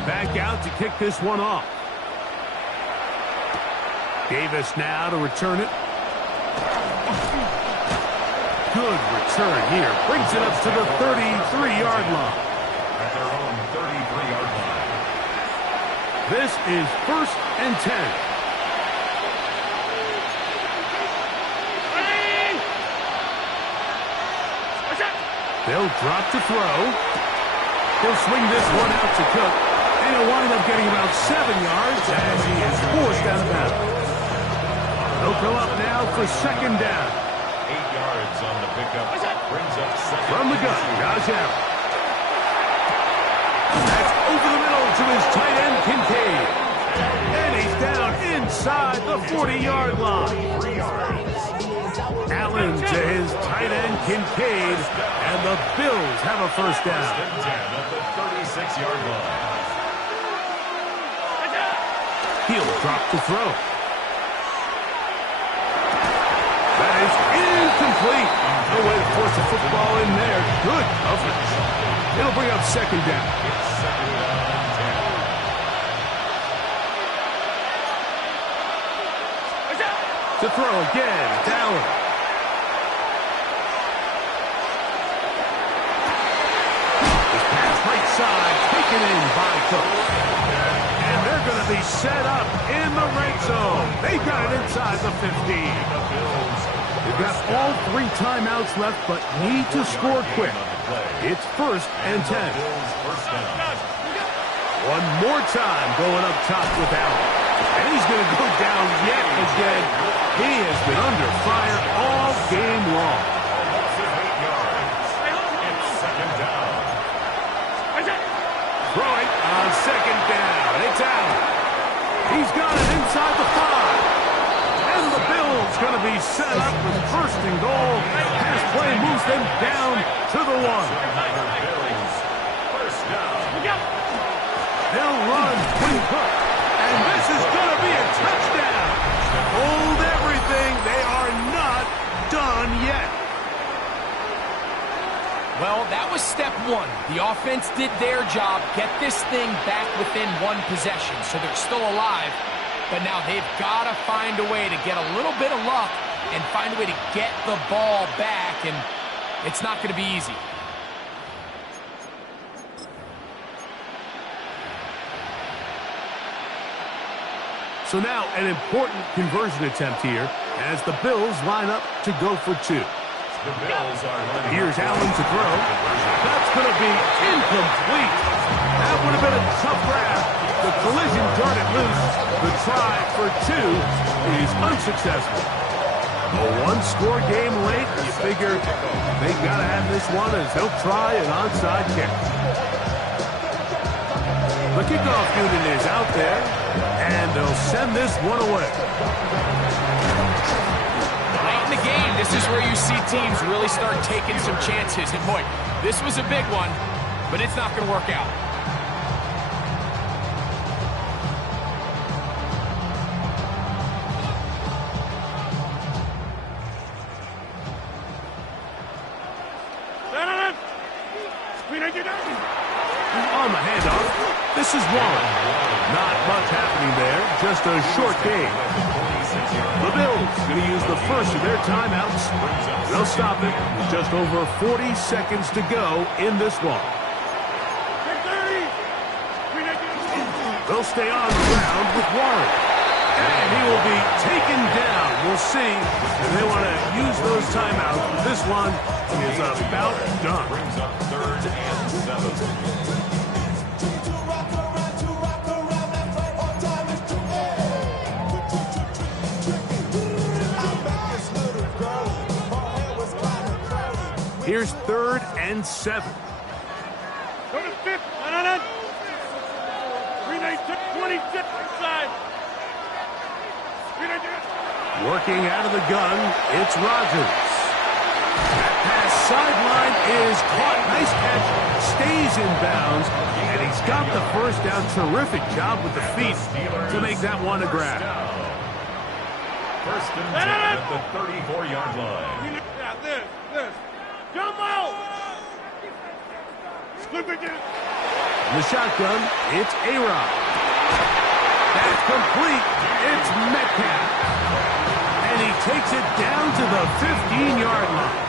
Back out to kick this one off. Davis now to return it. Good return here. Brings it up to the 33-yard line. At their own 33-yard line. This is first and 10. They'll drop to throw. He'll swing this one out to Cook. And he'll wind up getting about 7 yards as he is forced out of bounds. They'll come up now for second down. 8 yards on the pickup. Brings up second. From the gun, Josh Allen. That's over the middle to his tight end, Kincaid. And he's down inside the 40-yard line. 3 yards. Allen to his tight end, Kincaid. And the Bills have a first down. First and 10 at the 36-yard line. He'll drop to throw. That is incomplete. No way to force a football in there. Good coverage. It'll bring up second down. It's second down and 10. To throw again, it's Allen. His pass right side, taken in by Cook. And they're going to be set up in the red zone. They got it inside the 15. The Bills They've got all 3 timeouts left, but need to score quick. It's 1st and 10. One more time going up top with Allen. And he's going to go down yet again. He has been under fire all game long. It's 2nd down. Throwing on 2nd down. It's out. He's got it inside the 5. And the Bills going to be set up with 1st and goal. Pass play moves them down to the 1. Bills, 1st down. They'll run with Cook. And this is going to be a touchdown. Hold everything. They are not done yet. Well, that was step 1. The offense did their job, get this thing back within 1 possession, so they're still alive. But now they've got to find a way to get a little bit of luck and find a way to get the ball back, and it's not going to be easy. So now an important conversion attempt here as the Bills line up to go for 2. The Bills are running. Here's Allen to throw. That's going to be incomplete. That would have been a tough grab. The collision darted loose. The try for 2 is unsuccessful. A 1-score game late. You figure they got to have this one as they'll try an onside kick. The kickoff unit is out there, and they'll send this one away. Late in the game, this is where you see teams really start taking some chances. And boy, this was a big one, but it's not going to work out. On the handoff, this is Warren. Not much happening there, just a short game. The Bills going to use the first of their timeouts. They'll stop it with just over 40 seconds to go in this one. They'll stay on the ground with Warren. And he will be taken down. We'll see if they want to use those timeouts. This one is about done. Brings up 3rd and 7. Here's 3rd and 7. Go to 5th. 26 inside. Working out of the gun, it's Rodgers. That pass sideline is caught. Nice catch. Stays in bounds. And he's got the 1st down. Terrific job with the feet to make that one a grab. 1st and 10 at the 34-yard line. This. Jump out! In the shotgun, it's A-Rod. That's complete. It's Metcalf. And he takes it down to the 15-yard line.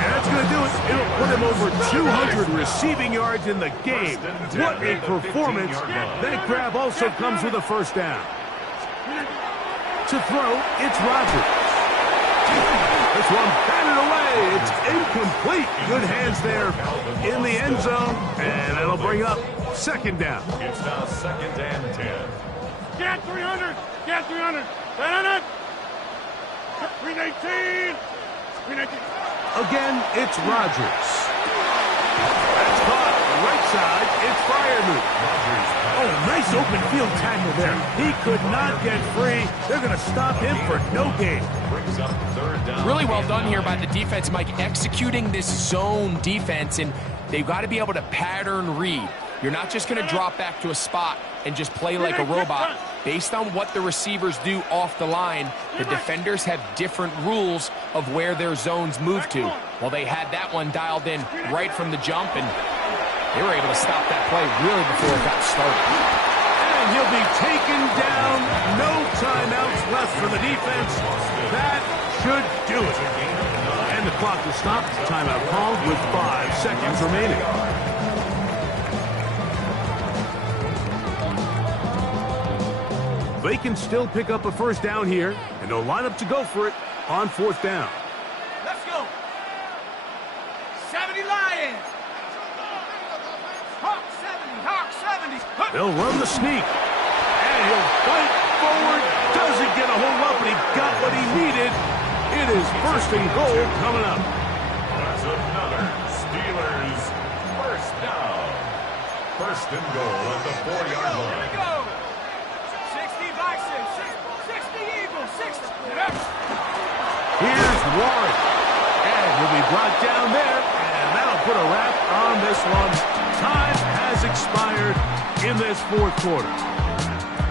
And that's going to do it. It'll put him over 200 receiving yards in the game. What a performance. That grab also comes with a 1st down. To throw, it's Rodgers. This one batted away. It's incomplete. Good hands there in the end zone. And that'll bring up 2nd down. It's now 2nd and 10. Get 300. Get 300. 318. Again, it's Rodgers. That's caught right side. It's Freiermuth. Oh, nice open field tackle there. He could not get free. They're going to stop him for no gain. Brings up 3rd down. Really well done here by the defense, Mike, executing this zone defense, and they've got to be able to pattern read. You're not just going to drop back to a spot and just play like a robot. Based on what the receivers do off the line, the defenders have different rules of where their zones move to. Well, they had that one dialed in right from the jump, and they were able to stop that play really before it got started. And he'll be taken down. No timeouts left for the defense. That should do it. And the clock will stop. Timeout called with 5 seconds remaining. They can still pick up a 1st down here, and they'll line up to go for it on 4th down. Let's go. 70 Lions. Hawk 70. Hawk 70. They'll run the sneak. And he'll fight forward. Doesn't get a hold up, but he got what he needed. It is 1st and goal coming up. That's another Steelers first down. 1st and goal at the 4-yard line. Here we go. 60 Bison. 60 Eagles. 60. Here's Warren. And he'll be brought down there. And that'll put a wrap on this one. Time has expired in this 4th quarter.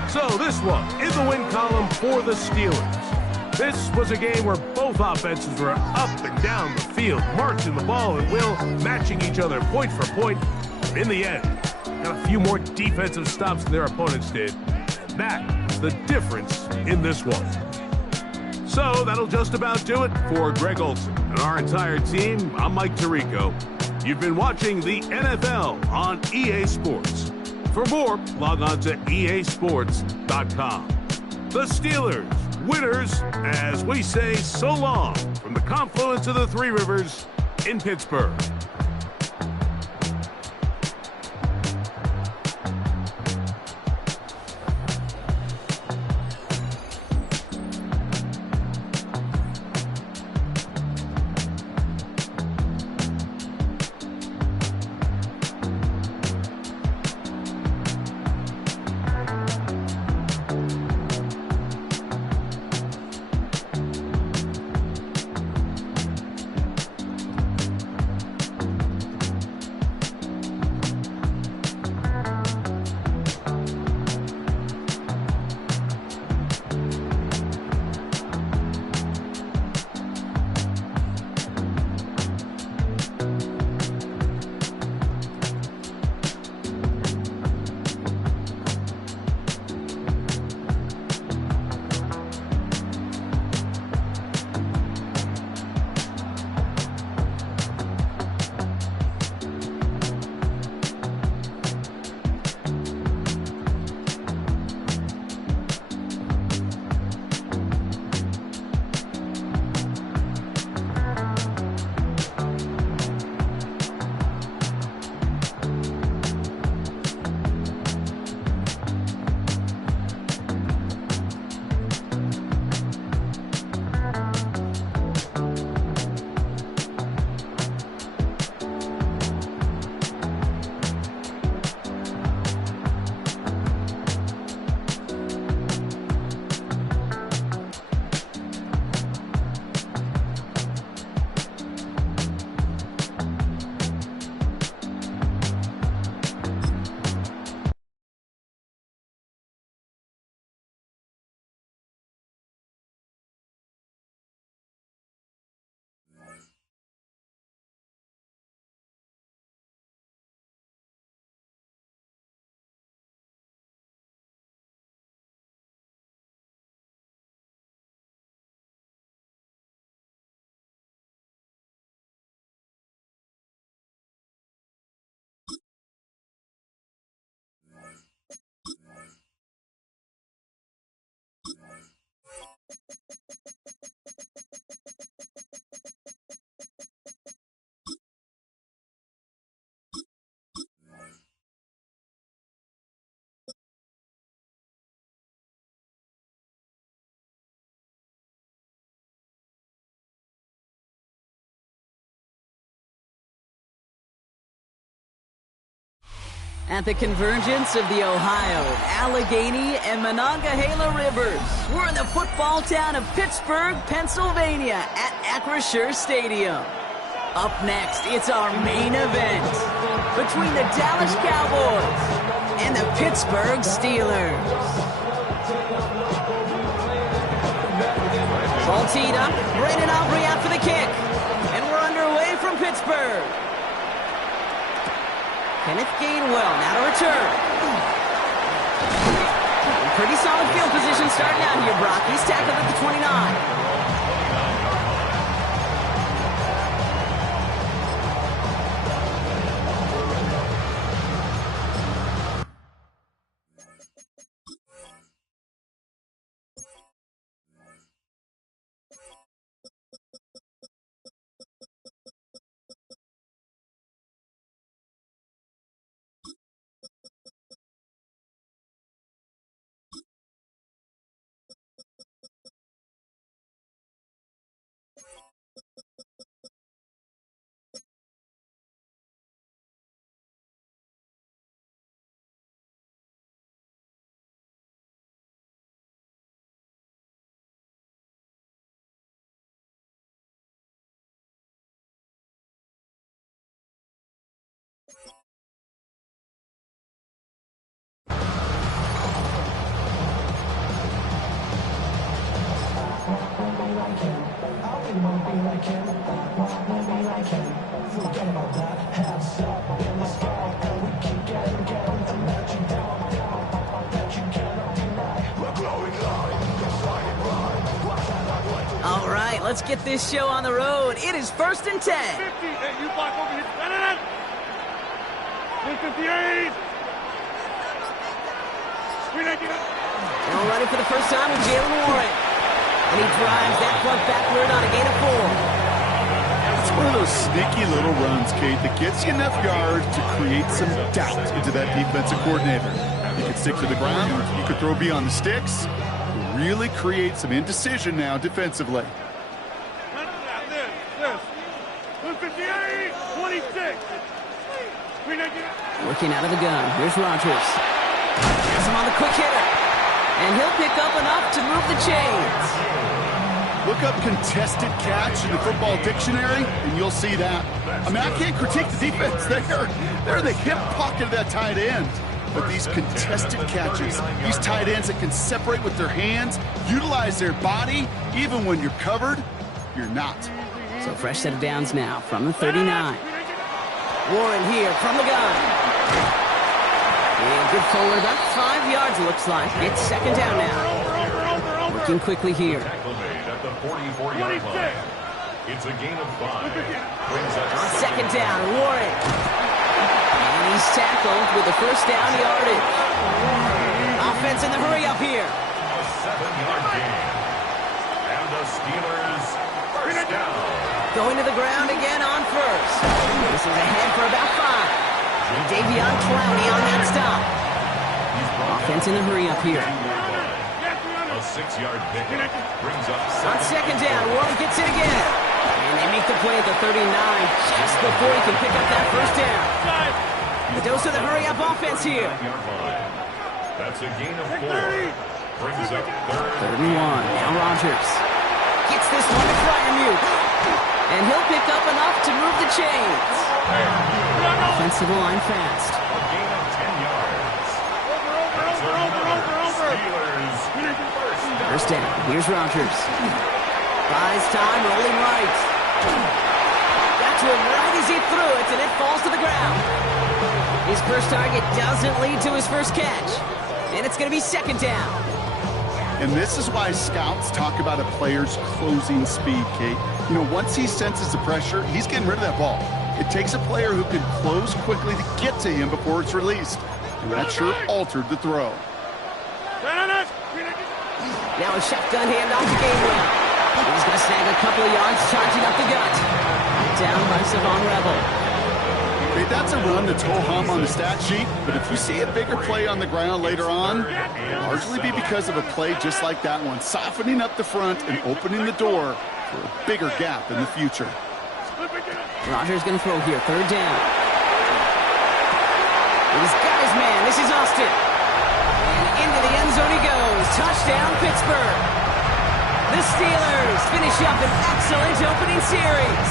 So this one in the win column for the Steelers. This was a game where both offenses were up and down the field, marching the ball at will, matching each other point for point. In the end, got a few more defensive stops than their opponents did. That's the difference in this one. So that'll just about do it for Greg Olson and our entire team. I'm Mike Tirico. You've been watching the NFL on EA Sports. For more, log on to easports.com. The Steelers, winners, as we say so long from the confluence of the Three Rivers in Pittsburgh. At the convergence of the Ohio, Allegheny, and Monongahela Rivers, we're in the football town of Pittsburgh, Pennsylvania at Acrisure Stadium. Up next, it's our main event between the Dallas Cowboys and the Pittsburgh Steelers. Ball teed up, Brandon Aubrey out for the kick, and we're underway from Pittsburgh. Kenneth Gainwell now to return. Pretty solid field position starting out here, Brock. He's tackled at the 29. All right, let's get this show on the road. It is 1st and 10. 50, and you block over here. 58. Now running for the first time with Jalen Warren. And he drives that front backward on a gain of 4. It's one of those sneaky little runs, Kate, that gets you enough yards to create some doubt into that defensive coordinator. You can stick to the ground, you could throw beyond the sticks, really create some indecision now defensively. This. 58, 26. Working out of the gun. Here's Rodgers. Has him on the quick hitter. And he'll pick up enough to move the chains. Look up contested catch in the football dictionary, and you'll see that. I mean, I can't critique the defense. They're in the hip pocket of that tight end. But these contested catches, these tight ends that can separate with their hands, utilize their body, even when you're covered, you're not. So fresh set of downs now from the 39. Warren here from the gun. And good forward, about 5 yards looks like. It's 2nd down now. Working quickly here. At the 44-yard line. It's a gain of 5. 2nd down, Warren. And he's tackled with the 1st down yardage. Offense in the hurry up here. A 7-yard gain. And the Steelers first down. Going to the ground again on 1st. This is ahead for about 5. Davion Clowney on that stop. Offense in the hurry up here. A 6-yard pickup brings up On 2nd down, Warren gets it again. And they make the play at the 39 just before he can pick up that 1st down. The dose of the hurry up offense here. That's a gain of 4. Brings up 3rd and 1. Now Rodgers gets this one to Fryermuth. And he'll pick up enough to move the chains. Offensive line fast. a gain of 10 yards. First down. Here's Rodgers. Buys time, rolling right. Got to him right as he threw it, and it falls to the ground. His first target doesn't lead to his first catch. And it's going to be 2nd down. And this is why scouts talk about a player's closing speed, Kate. You know, once he senses the pressure, he's getting rid of that ball. It takes a player who can close quickly to get to him before it's released. And that sure altered the throw. Now a shotgun handoff to Gainwell. He's going to snag a couple of yards, charging up the gut. Down by Savon Rebel. Okay, that's a run that's ho-hum on the stat sheet, but if you see a bigger play on the ground later on, it'll largely be because of a play just like that one, softening up the front and opening the door for a bigger gap in the future. Rodgers going to throw here, 3rd down. He's got his man. This is Austin. And into the end zone he goes. Touchdown, Pittsburgh. The Steelers finish up an excellent opening series.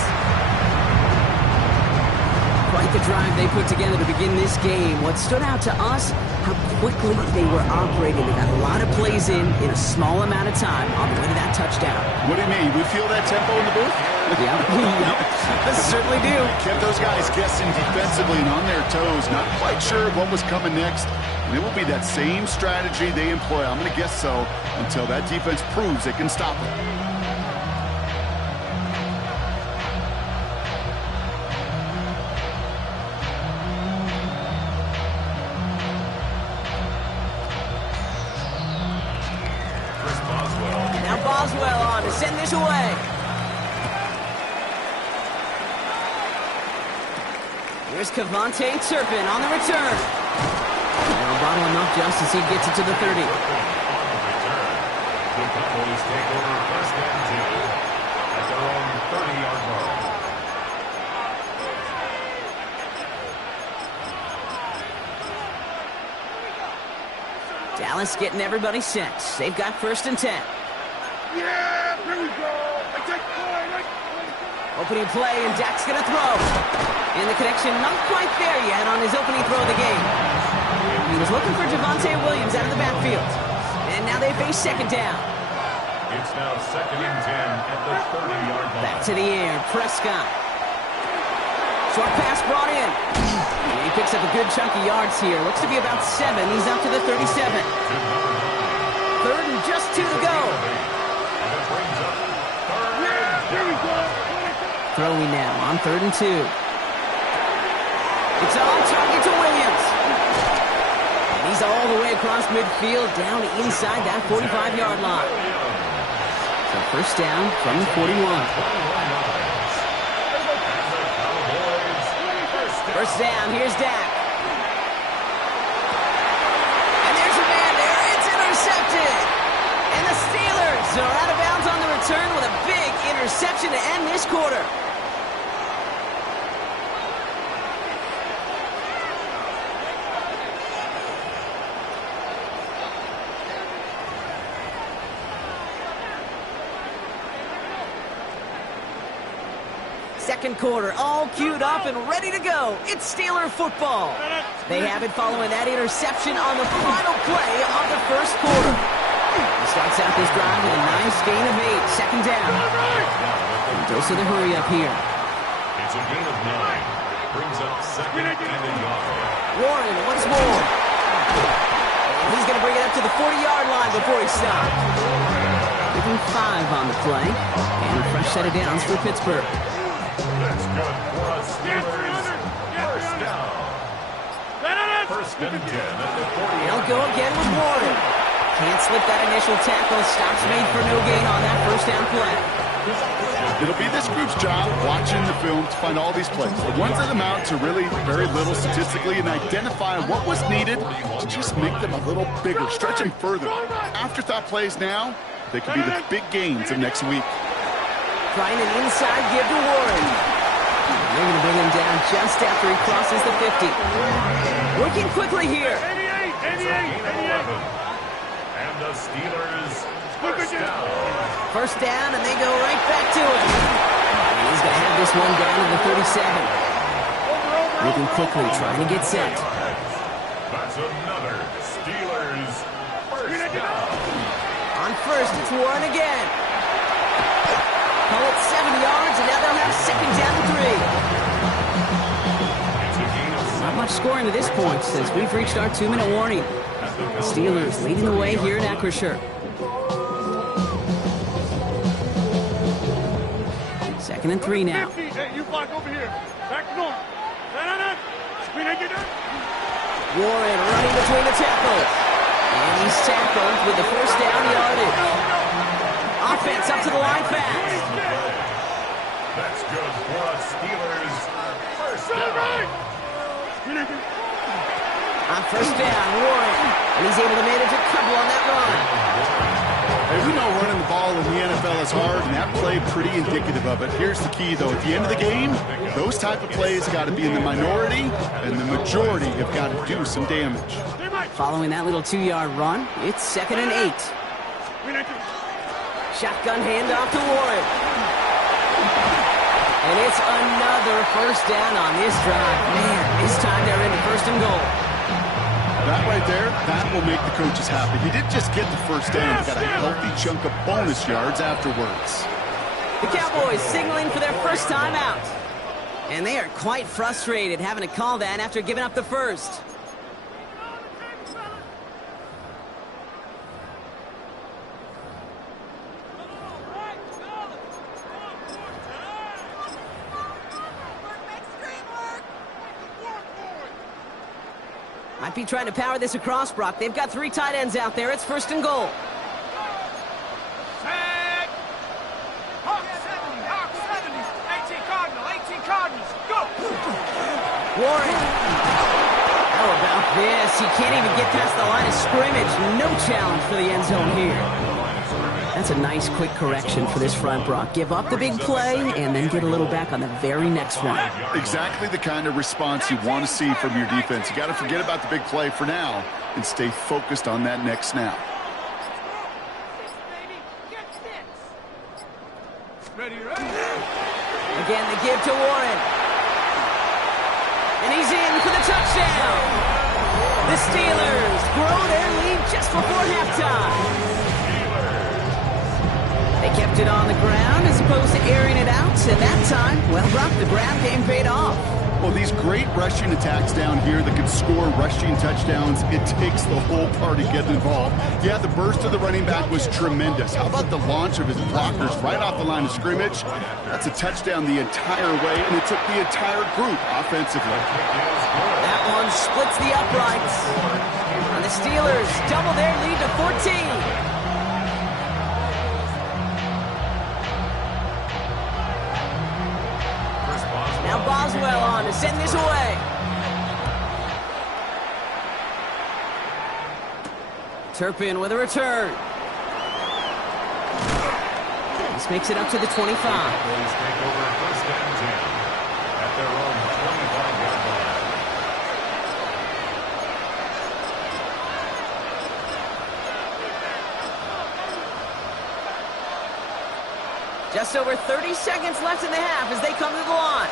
Quite the drive they put together to begin this game. What stood out to us, how quickly they were operating. They got a lot of plays in a small amount of time on the way to that touchdown. What do you mean? We feel that tempo in the booth? Yeah, certainly do. Kept those guys guessing defensively and on their toes, not quite sure what was coming next. And it will be that same strategy they employ, I'm going to guess so, until that defense proves it can stop it. Now Boswell on to send this away. Here's Cavante Turpin on the return. They'll bottle him up just as he gets it to the 30. The Cowboys take over 1st and 10 at their own 30-yard line. Dallas getting everybody set. They've got 1st and 10. Yeah, here we go. Opening play, and Dak's going to throw. And the connection not quite there yet on his opening throw of the game. He was looking for Javonte Williams out of the backfield. And now they face 2nd down. It's now 2nd and 10 at the 30-yard line. Back to the air, Prescott. Short pass brought in. And he picks up a good chunk of yards here. Looks to be about 7. He's out to the 37. 3rd and just 2 to go. Throwing now on 3rd and 2. It's on target to Williams. And he's all the way across midfield, down inside that 45-yard line. So first down from the 41. First down, here's Dak. And there's a man there, it's intercepted. And the Steelers are out of bounds on the return with a big interception to end this quarter. Second quarter, all queued up and ready to go. It's Steeler football. They have it following that interception on the final play of the first quarter. He starts out this drive with a nice gain of 8, second down. And dose of the hurry up here. It's a gain of 9. Brings up 2nd and a yard. Warren once more. And he's going to bring it up to the 40-yard line before he stops. Give him 5 on the play. And a fresh set of downs for Pittsburgh. That's good for us, Steelers. First down. 1st and 10 at the 40. They'll go again with Warren. Can't slip that initial tackle. Stops made for no gain on that first down play. It'll be this group's job watching the film to find all these plays. The ones that amount to really very little statistically and identify what was needed to just make them a little bigger, stretch them further. Afterthought plays now, they could be the big gains of next week. Trying an inside give to Warren. They're going to bring him down just after he crosses the 50. Working quickly here. 88. And the Steelers first down. First down, and they go right back to it. And he's going to have this one down to the 37. Moving quickly, trying to get set. That's another Steelers first down. On first, it's Warren again. Call it 7 yards, and now they'll have second down and 3. Not much scoring to this point since we've reached our 2-minute warning. The Steelers leading the way here at Acrisure. 2nd and 3 now. 50. Hey, you block over here. Back north. Warren running between the tackles. And he's tackled with the first down yardage. Offense up to the line fast. That's good for us Steelers. First down. On first down, Warren. And he's able to manage a couple on that run. Hey, we know running the ball in the NFL is hard, and that play pretty indicative of it. Here's the key, though. At the end of the game, those type of plays got to be in the minority, and the majority have got to do some damage. Following that little 2-yard run, it's 2nd and 8. Shotgun handoff to Warren. And it's another first down on this drive. Man, this time they're into 1st and goal. That right there, that will make the coaches happy. He didn't just get the first down, he got a healthy chunk of bonus yards afterwards. The Cowboys signaling for their first time out. And they are quite frustrated having to call that after giving up the first. Might be trying to power this across, Brock. They've got 3 tight ends out there. It's 1st and goal. Set. Hawk 70. Hawk 70. 18 Cardinal. 18 Cardinals. Go. Warren. How about this? He can't even get past the line of scrimmage. No challenge for the end zone here. That's a nice quick correction for this front, Brock. Give up the big play and then get a little back on the very next one. Exactly the kind of response you want to see from your defense. You got to forget about the big play for now and stay focused on that next snap. Again, the give to Warren. And he's in for the touchdown. The Steelers grow their lead just before halftime. They kept it on the ground as opposed to airing it out, and that time, well, Brock, the ground game paid off. Well, these great rushing attacks down here that can score rushing touchdowns, it takes the whole party getting involved. Yeah, the burst of the running back was tremendous. How about the launch of his blockers right off the line of scrimmage? That's a touchdown the entire way, and it took the entire group offensively. That one splits the uprights. And the Steelers double their lead to 14. Now Boswell on to send this away. Turpin with a return. This makes it up to the 25. Take over first and 10 at their own 25-yard line. Just over 30 seconds left in the half as they come to the line.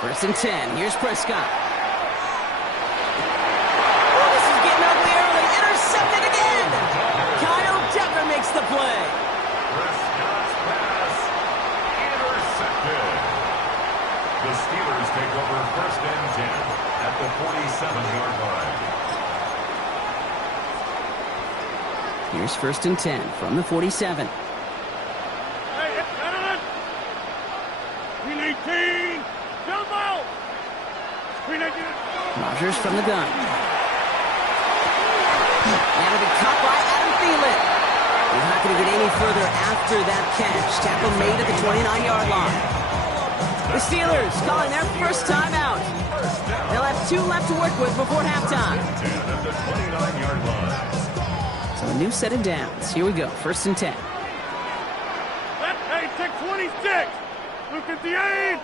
First and 10. Here's Prescott. Oh, this is getting ugly early. Intercepted again. Kyle Decker makes the play. Prescott's pass intercepted. The Steelers take over first and 10 at the 47-yard line. Here's first and 10 from the 47. Rodgers from the gun. That'll be caught by Adam Thielen. He's not going to get any further after that catch. Tackle made at the 29-yard line. The Steelers calling their first timeout. They'll have 2 left to work with before halftime. At the 29-yard line. So a new set of downs. Here we go. First and 10. Hey, take 26. Look at the aim.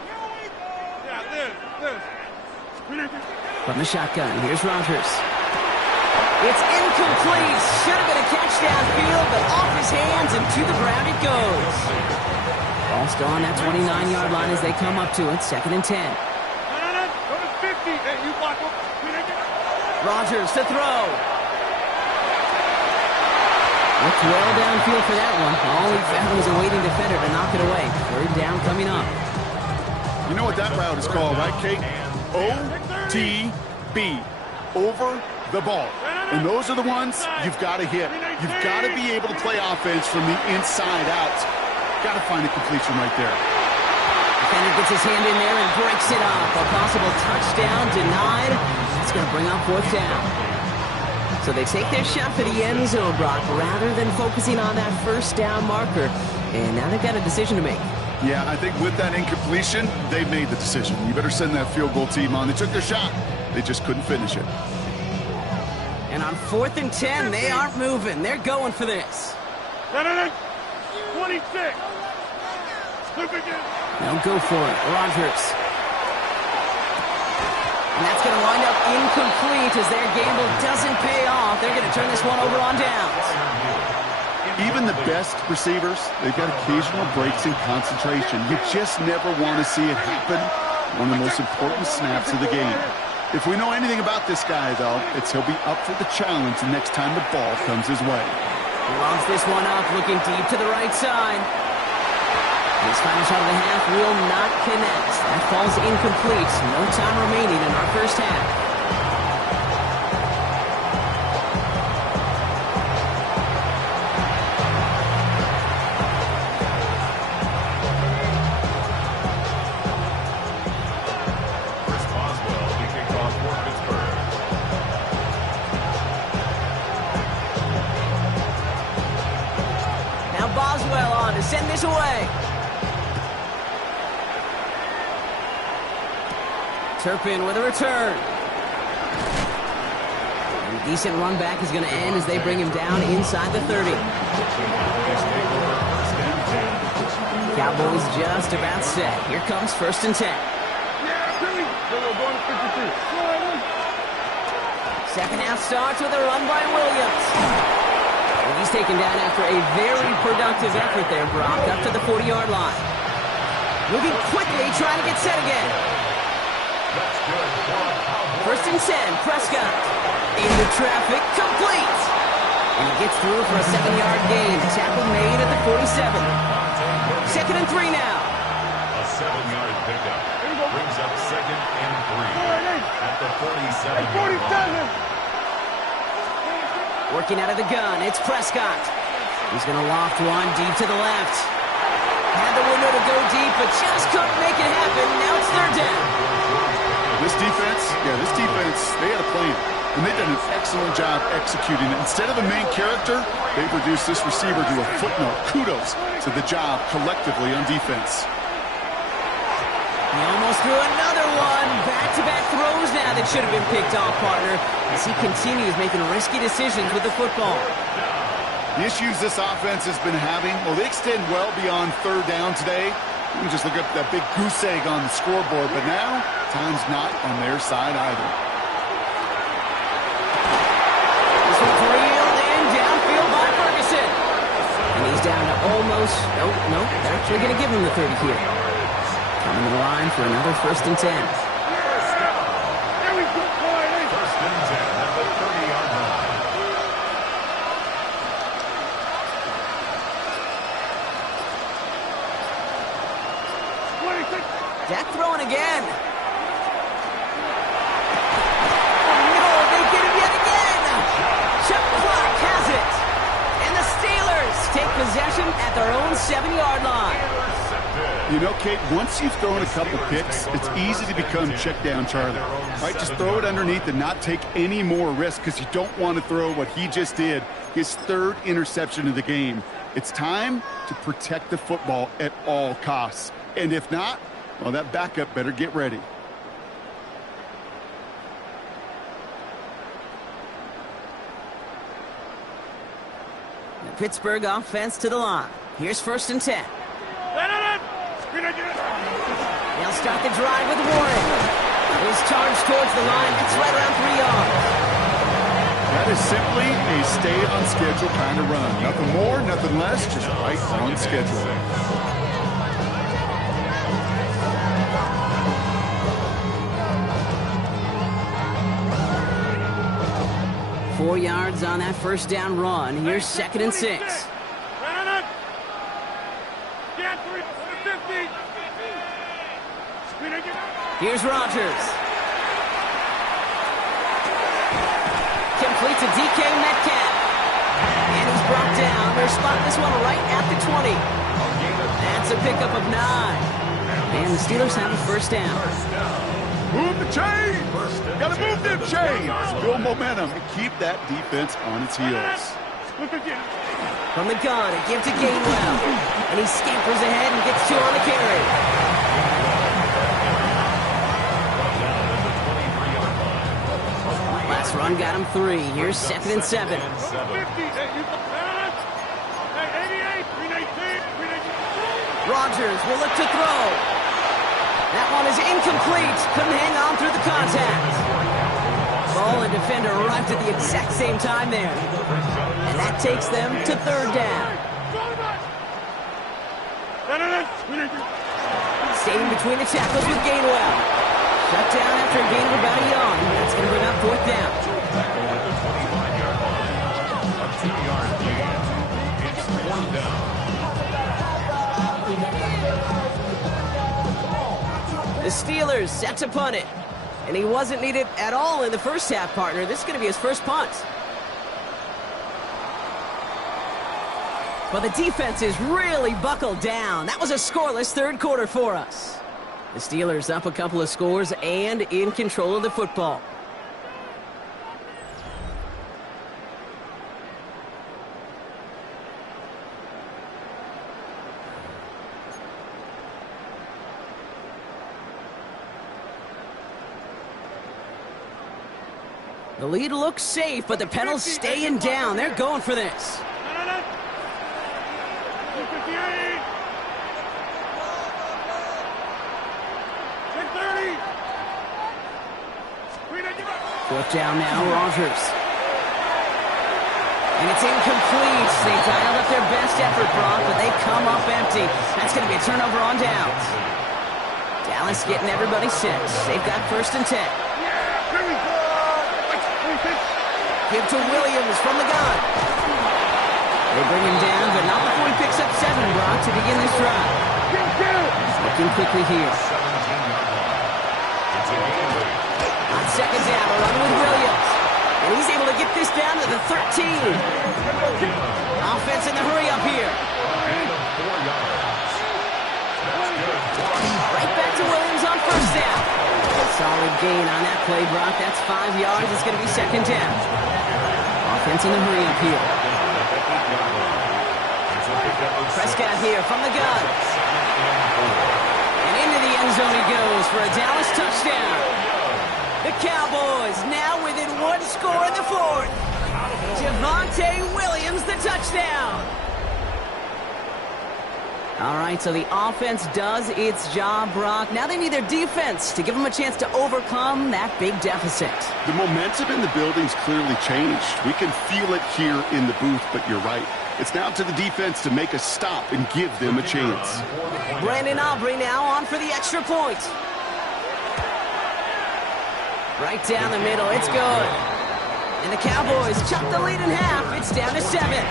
Yeah, this. From the shotgun, here's Rodgers. It's incomplete. Should have been a catch downfield, but off his hands and to the ground it goes. Ball still on that 29-yard line as they come up to it. Second and 10. Go to 50. Hey, you block him. Rodgers to throw. Looked well downfield for that one. All he found was a waiting defender to knock it away. Third down coming up. You know what that route is called, right, Kate? OTB, over the ball. And those are the ones you've got to hit. You've got to be able to play offense from the inside out. Got to find a completion right there. Defender gets his hand in there and breaks it up. A possible touchdown denied. It's going to bring up fourth down. So they take their shot for the end zone, Brock, rather than focusing on that first down marker. And now they've got a decision to make. Yeah, I think with that incompletion, they made the decision. You better send that field goal team on. They took their shot. They just couldn't finish it. And on 4th and 10, they aren't moving. They're going for this. 26. They'll go for it. Rodgers. And that's going to wind up incomplete as their gamble doesn't pay off. They're going to turn this one over on downs. Even the best receivers, they've got occasional breaks in concentration. You just never want to see it happen. One of the most important snaps of the game. If we know anything about this guy, though, it's he'll be up for the challenge the next time the ball comes his way. He logs this one up, looking deep to the right side. His final shot of the half will not connect. That falls incomplete. No time remaining in our first half. Boswell on to send this away. Turpin with a return. And a decent run back is going to end as they bring him down inside the 30. Cowboys just about set. Here comes 1st and 10. Second half starts with a run by Williams. He's taken down after a very productive effort there, Brock, up to the 40-yard line. Moving quickly, trying to get set again. 1st and 10, Prescott. Into traffic, complete. And he gets through for a 7-yard gain. Tackle made at the 47. 2nd and 3 now. A 7-yard pickup brings up 2nd and 3 at the 47-yard line. Working out of the gun, it's Prescott. He's going to loft one deep to the left. Had the window to go deep, but just couldn't make it happen. Now it's 3rd down. This defense, they had a plan. And they've done an excellent job executing it. Instead of a main character, they've reduced this receiver to a footnote. Kudos to the job collectively on defense. He almost threw another one. Back-to-back throws now that should have been picked off, partner, as he continues making risky decisions with the football. The issues this offense has been having, well, they extend well beyond 3rd down today. You can just look up that big goose egg on the scoreboard, but now, time's not on their side either. This one's reeled in downfield by Ferguson. And he's down to almost, no, they're actually going to give him the 30 here. Coming to the line for another 1st and 10. First and 10 at the 30-yard line. Dak throwing again. Oh, no, they get him yet again. Chuck Clark has it. And the Steelers take possession at their own 7-yard line. You know, Kate, once you've thrown a couple picks, it's easy to become check down Charlie. Right? Just throw it underneath and not take any more risk because you don't want to throw what he just did, his 3rd interception of the game. It's time to protect the football at all costs. And if not, well, that backup better get ready. The Pittsburgh offense to the line. Here's 1st and 10. They'll start the drive with Warren. His charge towards the line. It's right around 3 yards. That is simply a stay-on-schedule kind of run. Nothing more, nothing less, just right on schedule. 4 yards on that 1st down run. Here's 2nd and 6. Here's Rodgers. Complete to DK Metcalf. And he's brought down. They're spotting this one right at the 20. That's a pickup of 9. And the Steelers have a 1st down. Move the chains! Gotta move them chains! Build momentum and keep that defense on its heels. From the gun, a give to Gainwell. And he scampers ahead and gets 2 on the carry. Last run got him 3. Here's 2nd and 7. Rodgers will look to throw. That one is incomplete. Couldn't hang on through the contact. Ball and defender arrived at the exact same time there. And that takes them to 3rd down. Staying between the tackles with Gainwell. Shut down after a gain of about a yard. That's going to bring up 4th down. A 2-yard gain. It's 4th down. The Steelers set to punt it. And he wasn't needed at all in the 1st half, partner. This is going to be his 1st punt. But the defense is really buckled down. That was a scoreless 3rd quarter for us. The Steelers up a couple of scores and in control of the football. The lead looks safe, but the pedals staying down. They're going for this. Fourth down now, Rodgers. And it's incomplete. They dialed up their best effort, Brock, but they come up empty. That's going to be a turnover on downs. Dallas getting everybody set. They've got 1st and 10. Give to Williams from the gun. They bring him down, but not before he picks up 7, Brock, to begin this drive. Looking quickly here. On second down, a run with Williams. And he's able to get this down to the 13. Offense in the hurry up here. Right back to Williams on first down. Solid gain on that play, Brock. That's 5 yards. It's going to be second down. Offense in the hurry up here. Prescott here from the gun. And into the end zone he goes for a Dallas touchdown. The Cowboys now within 1 score in the 4th. Javonte Williams, the touchdown. All right, so the offense does its job, Brock. Now they need their defense to give them a chance to overcome that big deficit. The momentum in the building's clearly changed. We can feel it here in the booth, but you're right. It's now to the defense to make a stop and give them a chance. Brandon Aubrey now on for the extra point. Right down the middle, it's good. And the Cowboys chop the lead in half. It's down to 7.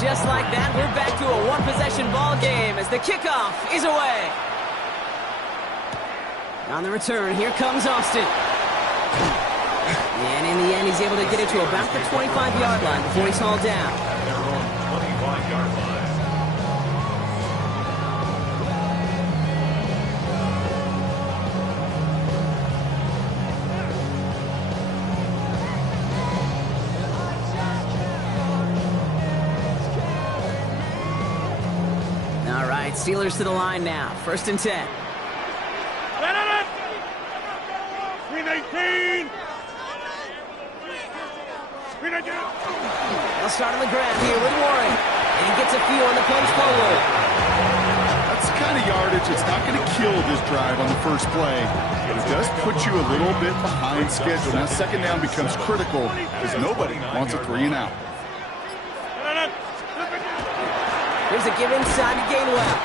Just like that, we're back to a one-possession ball game as the kickoff is away. On the return, here comes Austin. And in the end, he's able to get it to about the 25-yard line before he's hauled down. Steelers to the line now. 1st and 10. Green 18. They'll start on the ground here with Warren. And he gets a few on the punch forward. That's the kind of yardage that's not going to kill this drive on the first play, but it does put you a little bit behind schedule. Now second down becomes critical because nobody wants a 3 and out. There's a give inside to Gainwell.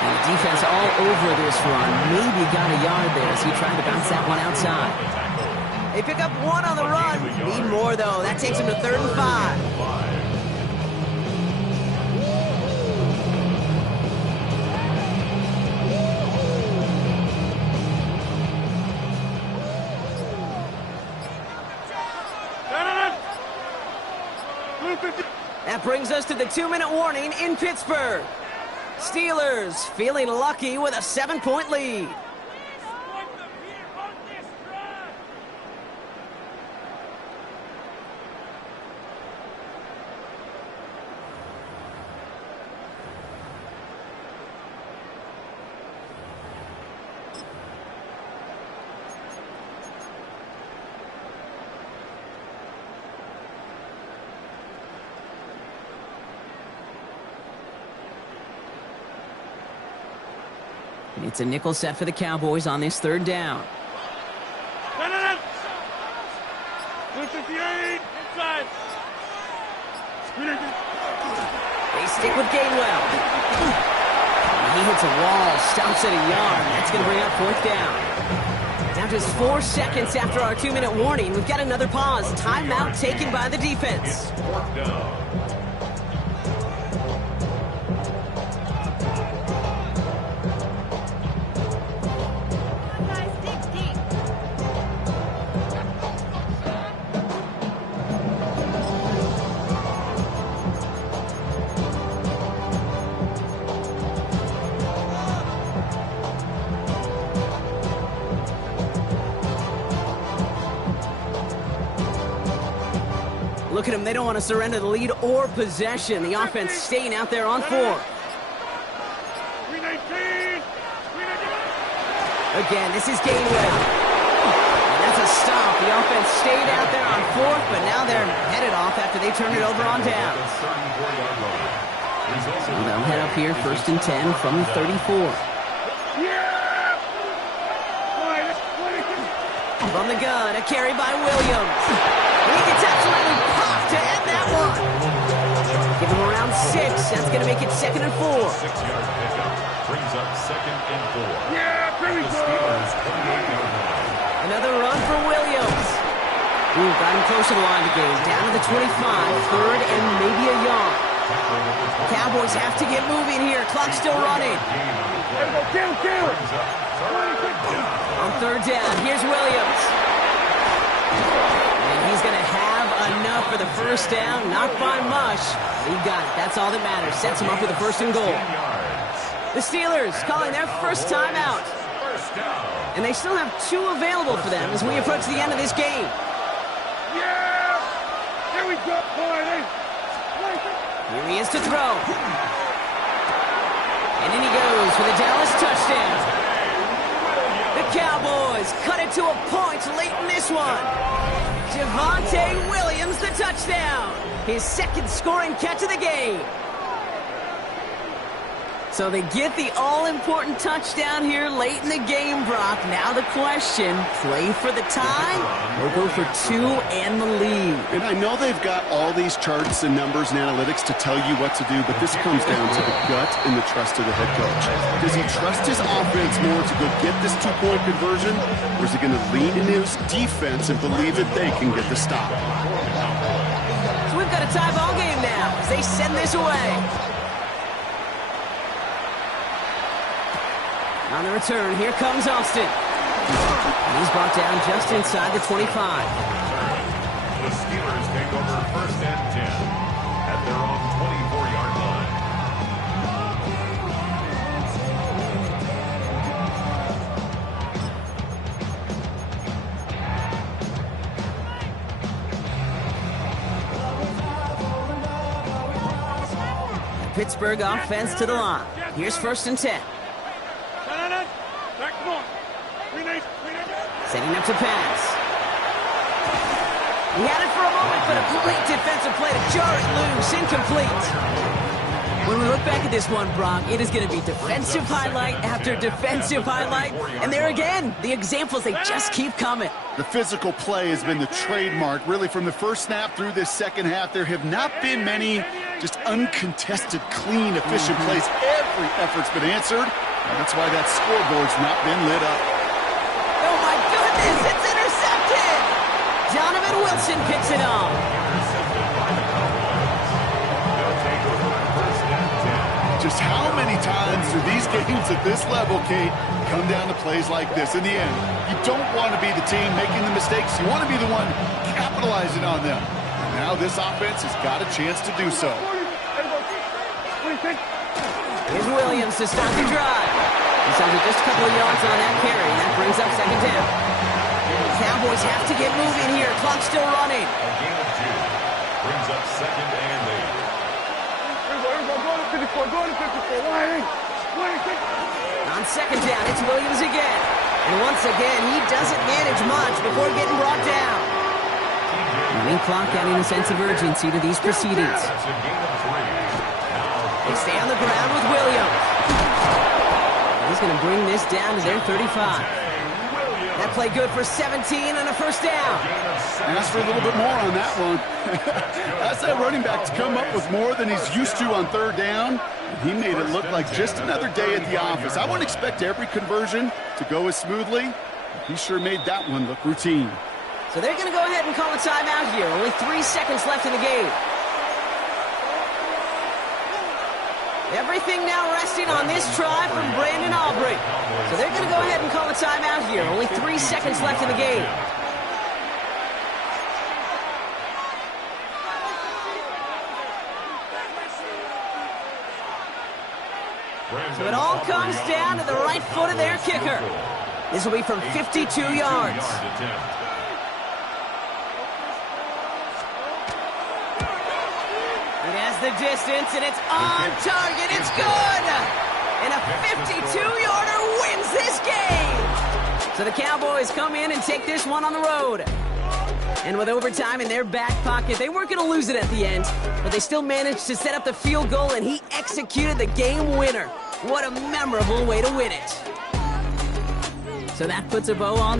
And the defense all over this run. Maybe got a yard there as he tried to bounce that one outside. They pick up 1 on the run. Need more, though. That takes him to 3rd and 5. That brings us to the 2-minute warning in Pittsburgh. Steelers feeling lucky with a 7-point lead. It's a nickel set for the Cowboys on this 3rd down. 258 inside. They stick with Gainwell. He hits a wall, stops at a yard. That's going to bring up 4th down. Now just 4 seconds after our 2-minute warning, we've got another pause. Timeout taken by the defense. 4th down. Look at them. They don't want to surrender the lead or possession. The offense staying out there on 4. Again, this is Gainwell. And that's a stop. The offense stayed out there on 4th, but now they're headed off after they turned it over on downs. Well, they'll head up here, 1st and 10 from the 34. From the gun, a carry by Williams. He gets absolutely popped to end that one. Give him around 6. That's going to make it 2nd and 4. 6-yard pickup brings up 2nd and 4. Yeah, pretty good. Steelers 28-yard line. Another run for Williams. Ooh, got him close to the line of the game. Down to the 25, 3rd and maybe a yard. Cowboys have to get moving here. Clock's still running. On 3rd down, here's Williams. And he's going to have enough for the 1st down. Not by much. He got it. That's all that matters. Sets him up with a 1st and goal. The Steelers calling their first timeout. And they still have 2 available for them as we approach the end of this game. Yeah! Here we go, boys! Here he is to throw. And in he goes for the Dallas touchdown. The Cowboys cut it to a point late in this one. Javonte Williams, the touchdown. His 2nd scoring catch of the game. So they get the all-important touchdown here late in the game, Brock. Now the question, play for the tie or go for 2 and the lead? And I know they've got all these charts and numbers and analytics to tell you what to do, but this comes down to the gut and the trust of the head coach. Does he trust his offense more to go get this 2-point conversion, or is he going to lean into his defense and believe that they can get the stop? So we've got a tie ball game now as they send this away. On the return, here comes Austin. And he's brought down just inside the 25. The Steelers take over 1st and 10 at their own 24-yard line. Pittsburgh offense to the line. Here's 1st and 10. Setting up to pass. He had it for a moment, but a great defensive play to jar it loose. Incomplete. When we look back at this one, Brock, it is going to be defensive highlight after defensive highlight. And there again, the examples, they just keep coming. The physical play has been the trademark, really, from the first snap through this 2nd half. There have not been many just uncontested, clean, efficient plays. Every effort's been answered. And that's why that scoreboard's not been lit up. Oh, my goodness, it's intercepted! Donovan Wilson picks it off. Just how many times do these games at this level, Kate, come down to plays like this? In the end, you don't want to be the team making the mistakes. You want to be the one capitalizing on them. And now this offense has got a chance to do so. Here's Williams to start the drive. He's under just a couple of yards on that carry, and that brings up 2nd down. Cowboys have to get moving here. Clock's still running. A gain of 2 brings up 2nd and 8. On 2nd down, it's Williams again. And once again, he doesn't manage much before getting brought down. Running clock adding a sense of urgency to these proceedings. They stay on the ground with Williams. He's going to bring this down to their 35. That play good for 17 and a 1st down. Ask for a little bit more on that one. That's that running back to come up with more than he's used to on 3rd down. He made it look like just another day at the office. I wouldn't expect every conversion to go as smoothly. He sure made that one look routine. So they're going to go ahead and call a timeout here. Only 3 seconds left in the game. Everything now resting on this try from Brandon Aubrey. So they're going to go ahead and call a timeout here. Only 3 seconds left in the game. So it all comes down to the right foot of their kicker. This will be from 52 yards. It has the distance, and it's on target. It's good! And a 52-yarder wins this game! So the Cowboys come in and take this one on the road. And with overtime in their back pocket, they weren't going to lose it at the end, but they still managed to set up the field goal, and he executed the game winner. What a memorable way to win it. So that puts a bow on